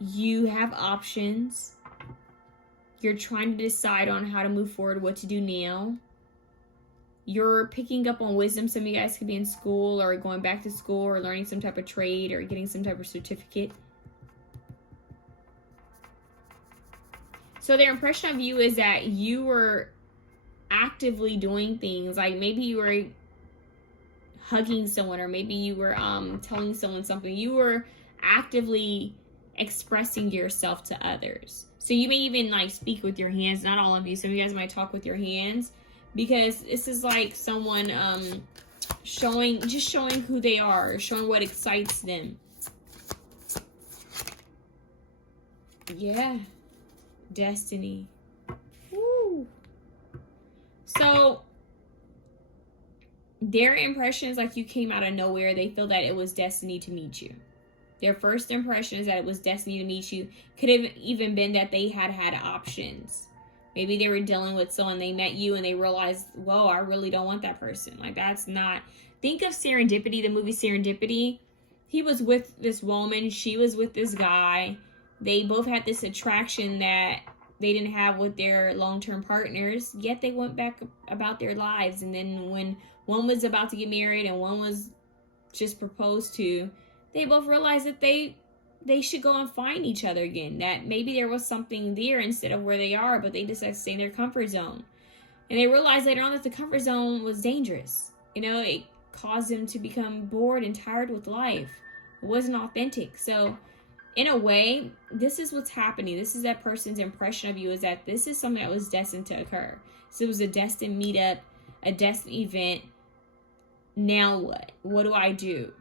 You have options. You're trying to decide on how to move forward, what to do now. You're picking up on wisdom. Some of you guys could be in school or going back to school or learning some type of trade or getting some type of certificate. So their impression of you is that you were actively doing things. Like maybe you were hugging someone, or maybe you were telling someone something. You were actively expressing yourself to others. So you may even like speak with your hands. Not all of you. Some of you guys might talk with your hands, because this is like someone showing who they are, showing what excites them. Yeah. Destiny. Woo. So their impression is like you came out of nowhere. They feel that it was destiny to meet you. Their first impression is that it was destiny to meet you. Could have even been that they had options. Maybe they were dealing with someone, they met you and they realized, whoa, I really don't want that person. Like, that's not... Think of Serendipity, the movie Serendipity. He was with this woman. She was with this guy. They both had this attraction that they didn't have with their long-term partners, yet they went back about their lives. And then when one was about to get married and one was just proposed to, they both realized that they should go and find each other again. That maybe there was something there instead of where they are, but they decided to stay in their comfort zone. And they realized later on that the comfort zone was dangerous. You know, it caused them to become bored and tired with life. It wasn't authentic. So in a way, this is what's happening. This is that person's impression of you, is that this is something that was destined to occur. So it was a destined meetup, a destined event. Now what? What do I do?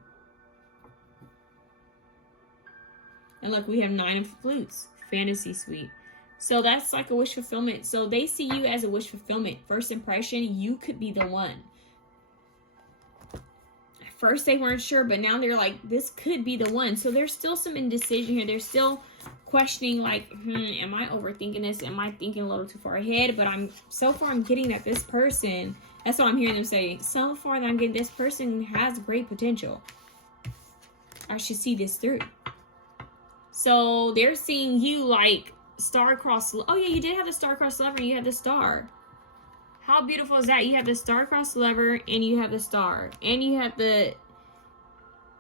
And look, we have 9 of flutes, fantasy suite. So that's like a wish fulfillment. So they see you as a wish fulfillment. First impression, you could be the one. At first they weren't sure, but now they're like, this could be the one. So there's still some indecision here. They're still questioning like, am I overthinking this? Am I thinking a little too far ahead? But so far I'm getting that this person, that's what I'm hearing them say. So far that I'm getting, this person has great potential. I should see this through. So they're seeing you like star-crossed. Oh yeah, you did have the star-crossed lover and you have the star. How beautiful is that? You have the star-crossed lover and you have the star. And you have the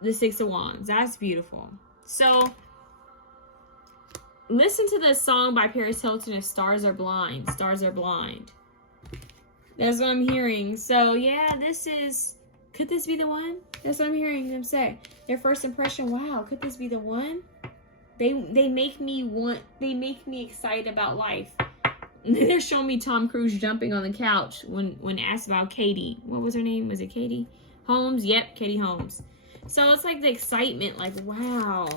6 of wands. That's beautiful. So listen to the song by Paris Hilton, If Stars Are Blind. Stars Are Blind. That's what I'm hearing. So yeah, could this be the one? That's what I'm hearing them say. Their first impression, wow, could this be the one? They make me excited about life. And then they're showing me Tom Cruise jumping on the couch when asked about Katie. What was her name? Was it Katie Holmes? Yep, Katie Holmes. So it's like the excitement, like, wow,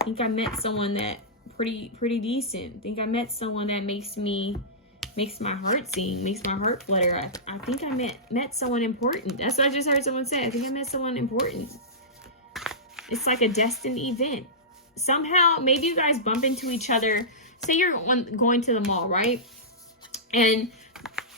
I think I met someone that pretty decent. I think I met someone that makes my heart sing, makes my heart flutter. I think I met someone important. That's what I just heard someone say. I think I met someone important. It's like a destined event. Somehow, maybe you guys bump into each other. Say you're going to the mall, right? And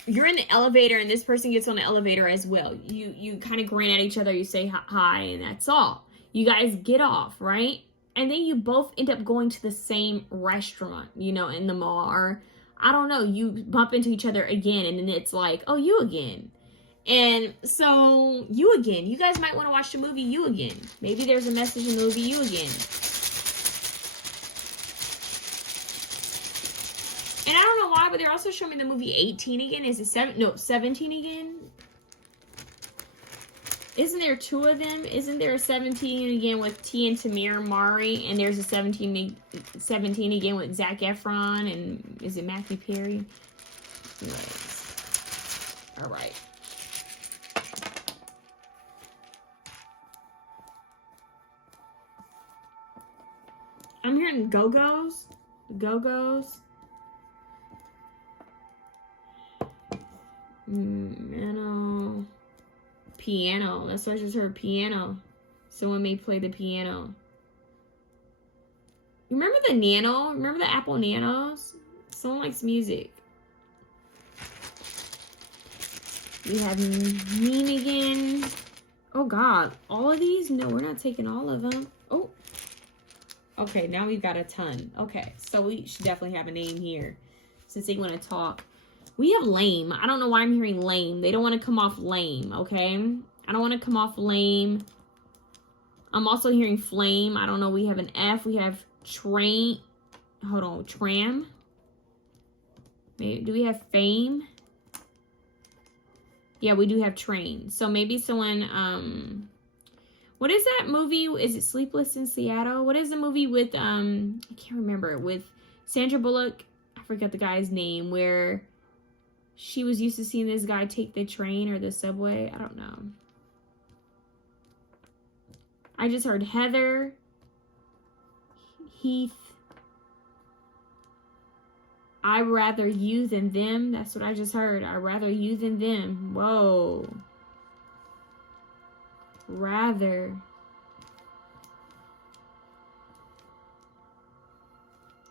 you're in the elevator and this person gets on the elevator as well. You kind of grin at each other. You say hi and that's all. You guys get off, right? And then you both end up going to the same restaurant, you know, in the mall. Or, I don't know, you bump into each other again and then it's like, oh, you again. And so, you again. You guys might want to watch the movie You Again. Maybe there's a message in the movie You Again. And I don't know why, but they're also showing me the movie 18 again. Is it 17 again? Isn't there 2 of them? Isn't there a 17 again with T and Tamir Mari? And there's a 17 again with Zac Efron and is it Matthew Perry? Anyways. All right. I'm hearing Go-Go's. Go-Go's. Piano. That's what I just heard. Piano. Someone may play the piano. Remember the Nano? Remember the Apple Nanos? Someone likes music. We have mean again. Oh God, all of these? No, we're not taking all of them. Oh, okay, now we've got a ton. Okay, so we should definitely have a name here since they want to talk. We have lame. I don't know why I'm hearing lame. They don't want to come off lame, okay? I don't want to come off lame. I'm also hearing flame. I don't know. We have an F. We have train. Hold on. Tram. Maybe, do we have fame? Yeah, we do have train. So maybe someone, what is that movie? Is it Sleepless in Seattle? What is the movie with, I can't remember, with Sandra Bullock? I forgot the guy's name, where she was used to seeing this guy take the train or the subway. I don't know. I just heard Heather, Heath. I rather you than them. That's what I just heard. I rather you than them. Whoa. Rather.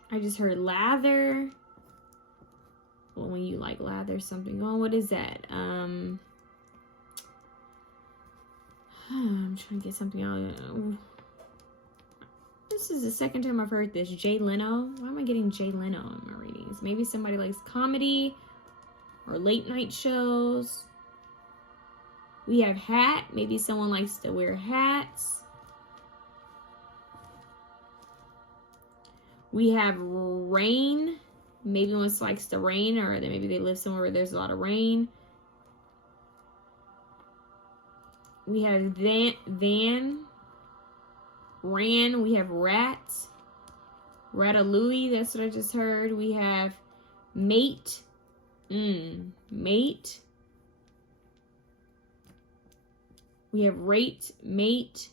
I just heard lather. Well, when you like lather something. Oh, what is that? I'm trying to get something out. This is the second time I've heard this. Jay Leno. Why am I getting Jay Leno in my readings? Maybe somebody likes comedy or late night shows. We have hat. Maybe someone likes to wear hats. We have rain. Maybe one likes to rain, or maybe they live somewhere where there's a lot of rain. We have van. Ran. We have rat. Ratatouille. That's what I just heard. We have mate. Mate. We have rate. Mate.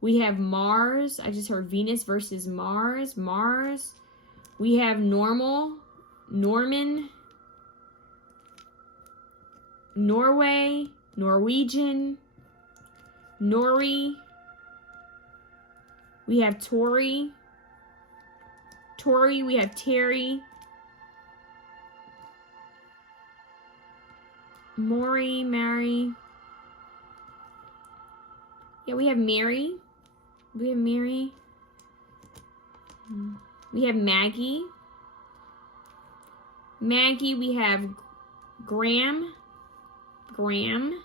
We have Mars. I just heard Venus versus Mars. Mars. We have normal. Norman. Norway. Norwegian. Nori. We have Tori. Tori. We have Terry. Maury. Mary. Yeah, we have Mary. We have Mary. We have Maggie. Maggie. We have Graham. Graham.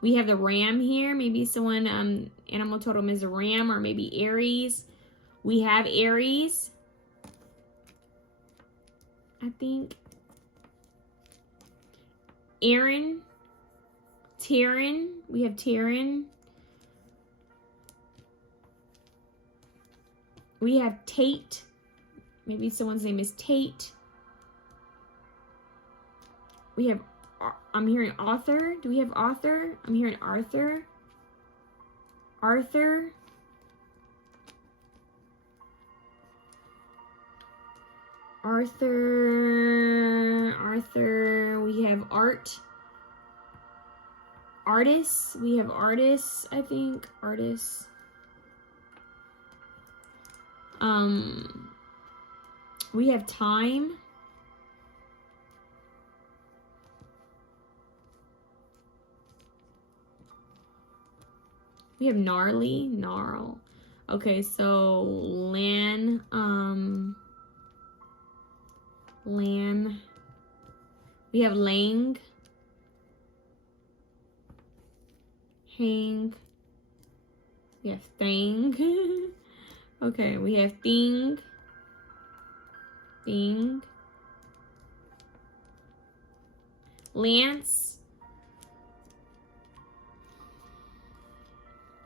We have the ram here. Maybe someone, animal totem is a ram, or maybe Aries. We have Aries, I think. Aaron. Taryn. We have Taryn. We have Tate. Maybe someone's name is Tate. We have, I'm hearing author. Do we have author? I'm hearing Arthur. Arthur. Arthur. Arthur. We have art. Artists. We have artists, I think. Artists. We have time. We have gnarly, gnarl. Okay, so lan, lan. We have lang, hang. We have thing. Okay, we have thing, thing. Lance.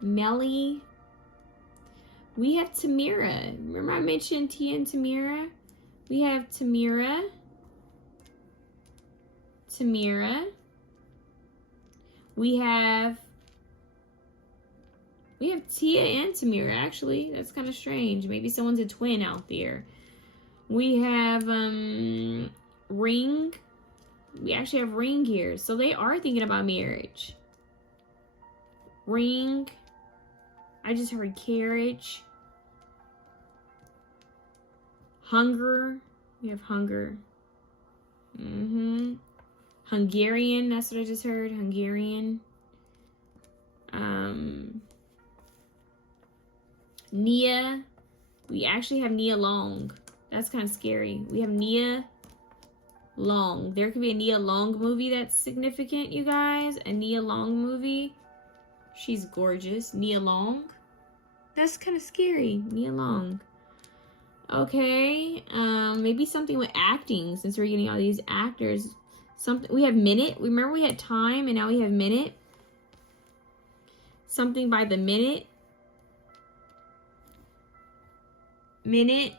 Melly. We have Tamira. Remember I mentioned Tia and Tamira? We have Tamira. Tamira. We have Tia and Tamira, actually. That's kind of strange. Maybe someone's a twin out there. We have Ring. We actually have Ring here. So they are thinking about marriage. Ring. I just heard carriage. Hunger. We have hunger. Hungarian, that's what I just heard. Hungarian. Nia. We actually have Nia Long. That's kind of scary. We have Nia Long. There could be a Nia Long movie that's significant, you guys. A Nia Long movie. She's gorgeous. Nia Long. That's kind of scary. Nia Long. Okay. Maybe something with acting, since we're getting all these actors. Something. We have minute. Remember we had time and now we have minute. Something by the minute. Minute.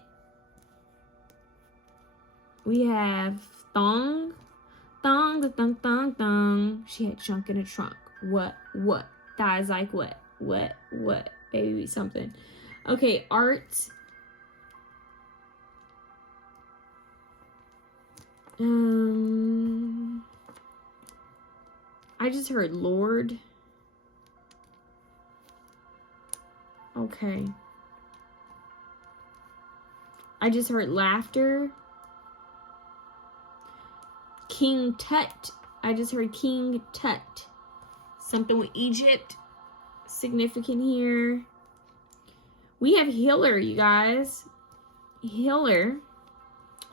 We have thong. Thong, the thong, thong, thong. She had chunk in a trunk. What? Thighs like what? What? Baby something. Okay, art. I just heard Lord. Okay. I just heard laughter. King Tut. I just heard King Tut. Something with Egypt. Significant here. We have healer, you guys. Healer.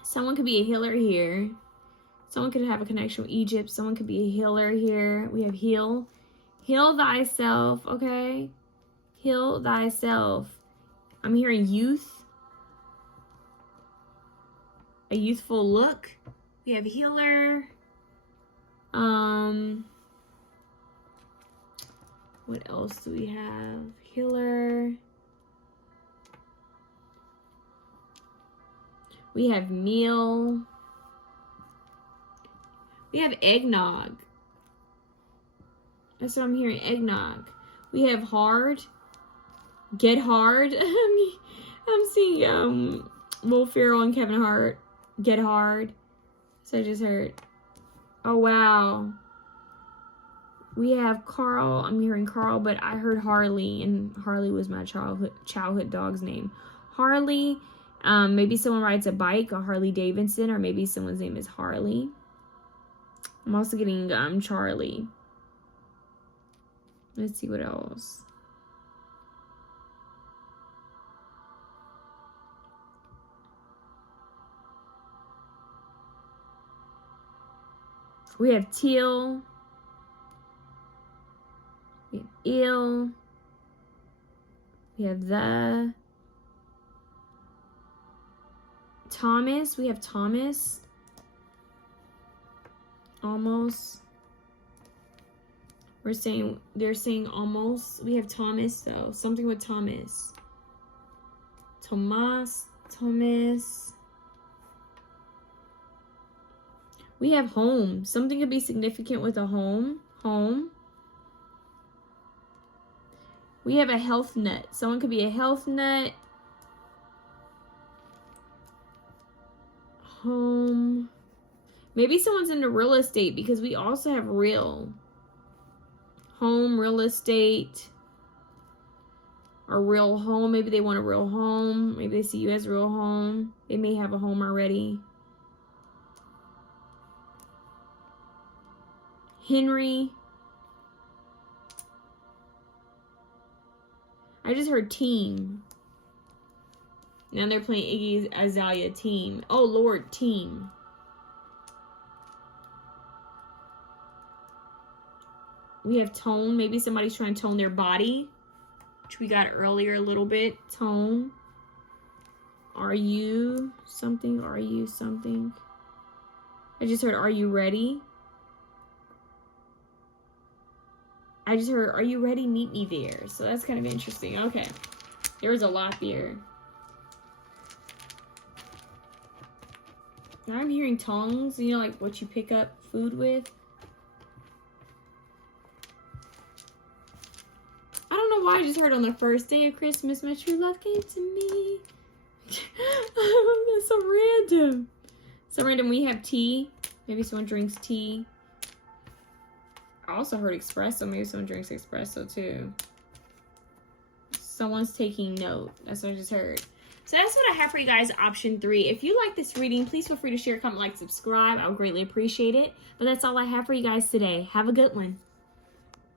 Someone could be a healer here. Someone could have a connection with Egypt. Someone could be a healer here. We have heal. Heal thyself, okay? Heal thyself. I'm hearing youth. A youthful look. We have healer. What else do we have? Healer. We have meal. We have eggnog. That's what I'm hearing, eggnog. We have hard. Get hard. I'm seeing Will Ferrell and Kevin Hart. Get hard. So I just heard. Oh, wow. We have Carl. I'm hearing Carl, but I heard Harley, and Harley was my childhood dog's name. Harley. Maybe someone rides a bike, a Harley Davidson, or maybe someone's name is Harley. I'm also getting Charlie. Let's see what else. We have teal. We have ill. We have the. Thomas. We have Thomas. Almost. They're saying almost. We have Thomas though. Something with Thomas. Thomas. We have home. Something could be significant with a home. Home. We have a health nut. Someone could be a health nut. Home. Maybe someone's into real estate because we also have real. Home, real estate. Or real home. Maybe they want a real home. Maybe they see you as a real home. They may have a home already. Henry. I just heard team. Now they're playing Iggy Azalea team. Oh, Lord, team. We have tone. Maybe somebody's trying to tone their body, which we got earlier a little bit. Tone. Are you something? Are you something? I just heard, are you ready? I just heard, are you ready? Meet me there. So that's kind of interesting. Okay. There was a lot there. Now I'm hearing tongs, you know, like what you pick up food with. I don't know why I just heard on the first day of Christmas, my true love came to me. That's so random. So random. We have tea. Maybe someone drinks tea. I also heard espresso. Maybe someone drinks espresso too. Someone's taking note. That's what I just heard. So that's what I have for you guys, option 3. If you like this reading, please feel free to share, comment, like, subscribe. I would greatly appreciate it. But that's all I have for you guys today. Have a good one.